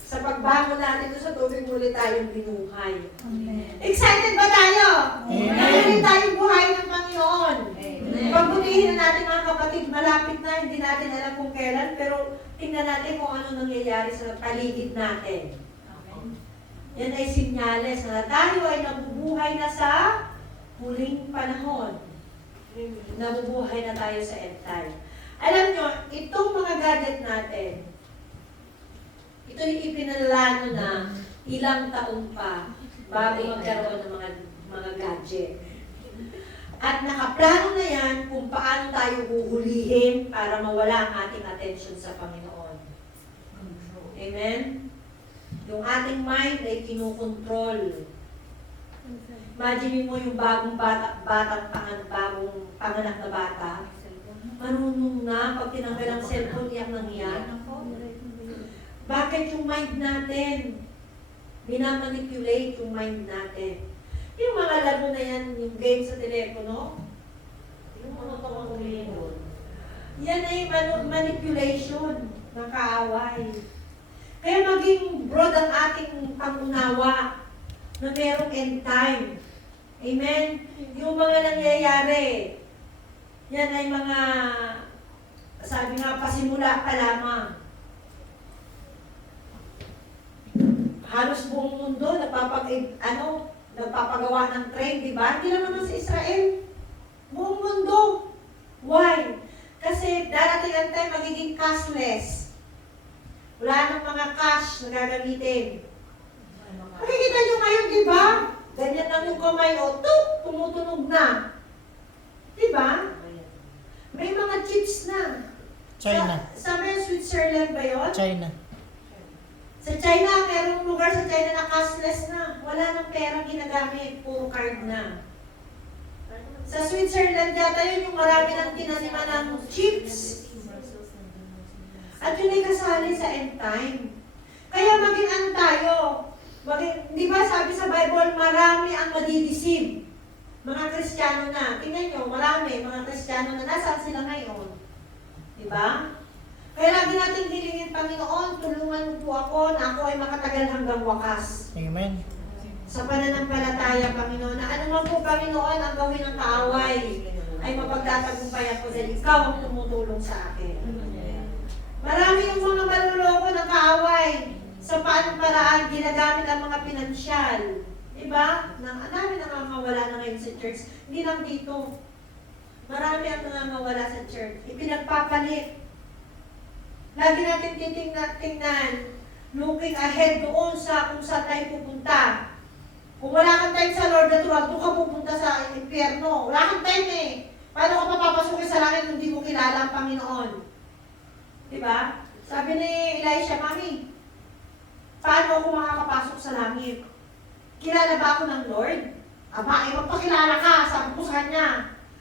Sa pagbangon natin doon sa tubig, muli tayong binuhay. Excited ba tayo? Amen. Muli tayong buhay ng Panginoon. Amen. Pagbutihin na natin mga kapatid, malapit na, hindi natin alam kung kailan, pero tingnan natin kung ano nangyayari sa paligid natin. Yan ay sinyales na tayo ay nabubuhay na sa huling panahon. Nabubuhay na tayo sa end time. Alam nyo, itong mga gadget natin, ito yung ipinalano na ilang taon pa bago magkaroon ng mga gadget. At nakaplano na yan kung paano tayo huhulihin para mawala ang ating attention sa Panginoon. Amen? Yung ating mind ay kinukontrol. Imagine mo yung bagong panganak na bata. Marunong na, pag tinanggal ang cellphone, iyak nang iyak. Bakit yung mind natin? Minamanipulate yung mind natin. Yung mga laro na yan, yung game sa telepono, yung mga tawag yan ay manipulation ng kaaway. Kaya maging broad ang ating pangunawa na merong end time. Amen? Yung mga nangyayari, yan ay mga, sabi nga, pasimula pa lamang. Halos buong mundo nagpapagawa ng train, di ba? Hindi naman sa Israel. Buong mundo. Why? Kasi darating ang time magiging cashless. Wala nang mga cash na gagamitin. Makikita nyo ngayon, di ba? Ganyan lang yung kamay, o, tumutunog na. Di ba? May mga chips na. China. Sa Switzerland ba yun? China. Sa China, merong lugar sa China na cashless na. Wala nang perang ginagamit, puro card na. Sa Switzerland yata yun yung marami ng tinaniman ng chips. At yun ay kasali sa end time. Kaya maging ano tayo, di ba sabi sa Bible, marami ang madideceive. Mga Kristiyano na. Tingnan nyo, marami, mga Kristiyano na. Nasaan sila ngayon? Di ba? Kaya lagi natin hilingin, Panginoon, tulungan mo po ako na ako ay makatagal hanggang wakas. Amen. Sa pananampalataya, Panginoon, na ano man po, Panginoon, ang gawin ng kaaway ay mapagtatagumpay ako dahil ikaw ang tumutulong sa akin. Marami yung mga maluloko ng kaaway sa paanong paraan ginagamit ang mga pinansyal. Diba? Ang dami nangangawala na ngayon sa church. Hindi lang dito. Marami ang nangangawala sa church. Ipinagpapalit. Lagi natin tingnan, looking ahead doon sa kung saan tayo pupunta. Kung wala kang time sa Lord natural, doon ka pupunta sa impyerno. Wala kang time eh. Paano ka papapasukin sa langit kung hindi mo kilala ang Panginoon? Diba? Sabi ni Elisha, Mami, paano ako makakapasok sa langit? Kilala ba ako ng Lord? Aba, ay magpakilala ka, sabi ko sa kanya.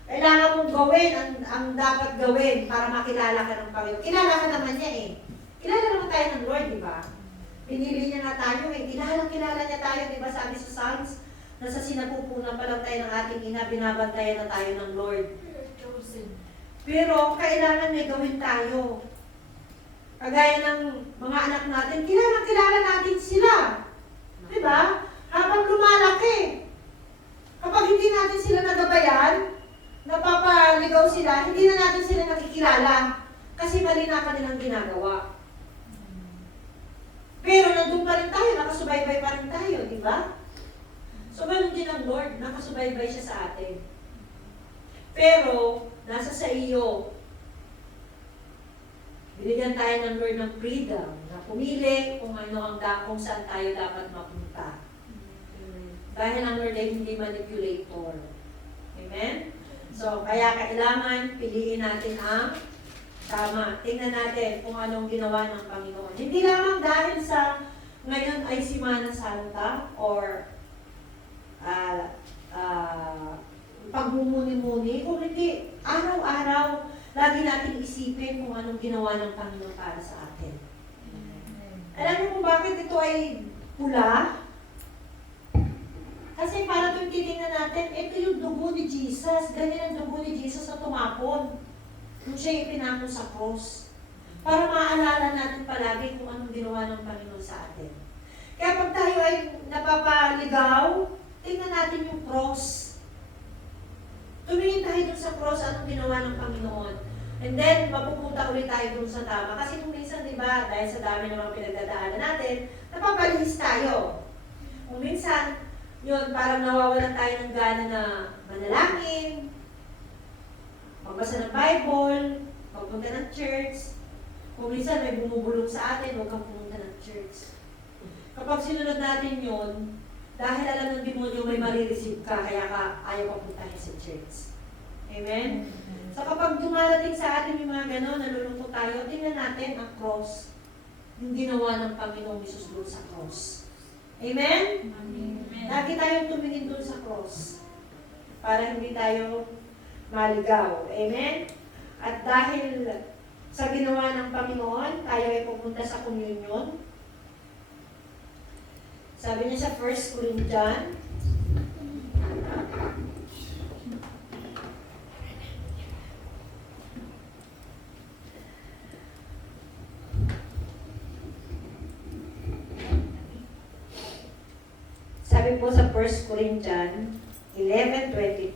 Kailangan mong gawin ang dapat gawin para makilala ka ng Panginoon. Kilala ka naman niya eh. Kilala naman tayo ng Lord, di ba? Pinili niya nga tayo eh. Kilala niya tayo, di ba? Sabi sa Psalms, nasa sinapupunan pa lang tayo ng ating ina, binabantayan na tayo ng Lord. Pero kailangan may gawin tayo. Kagaya ng mga anak natin, kilala natin sila. Di ba? Habang lumalaki, kapag hindi natin sila nagabayan, napapaligaw sila, hindi na natin sila nakikilala. Kasi mali na kanilang ginagawa. Pero nandun pa rin tayo, nakasubaybay pa rin tayo, di ba? So, ganun din ang Lord, nakasubaybay siya sa atin. Pero, nasa sa iyo. Binigyan tayo ng Lord ng freedom, na pumili kung ano kung saan tayo dapat mapunta. Dahil ang Lord ay hindi manipulator. Amen? So, kaya kailangan piliin natin ang tama. Tingnan natin kung anong ginawa ng Panginoon. Hindi lamang dahil sa ngayon ay Semana Santa or pagmumuni-muni, kung hindi, araw-araw, lagi natin isipin kung anong ginawa ng Panginoon para sa atin. Alam niyo kung bakit ito ay pula? Kasi para kung titingnan natin, ito yung dugo ni Jesus. Ganyan ang dugo ni Jesus na tumapon. Kung siya ipinako sa cross. Para maalala natin palagi kung anong ginawa ng Panginoon sa atin. Kaya pag tayo ay napapaligaw, tingnan natin yung cross. Tumingin tayo dun sa cross, anong ginawa ng Panginoon. And then, mapupunta ulit tayo dun sa tama. Kasi kung minsan, di ba, dahil sa dami ng mga pinagdadaanan natin, napapalihis tayo. Kung minsan, yun, parang nawawalan tayo ng gana na manalangin, magbasa ng Bible, magpunta ng church. Kung minsan may bumubulong sa atin, huwag kang pumunta ng church. Kapag sinunod natin yun, dahil alam ng demonyo may marireceive ka, kaya ka ayaw ka puntahin sa church. Amen? So kapag dumarating sa atin yung mga gano'n, nalulungkot tayo, tingnan natin ang cross. Yung ginawa ng Panginoong Jesus doon sa cross. Amen? Amen. Lagi tayong tumingin doon sa cross para hindi tayo maligaw. Amen? At dahil sa ginawa ng Panginoon, tayo ay pupunta sa communion. Sabi niya sa 1 Corinthians, sabi po sa 1 Corinthians 11:25,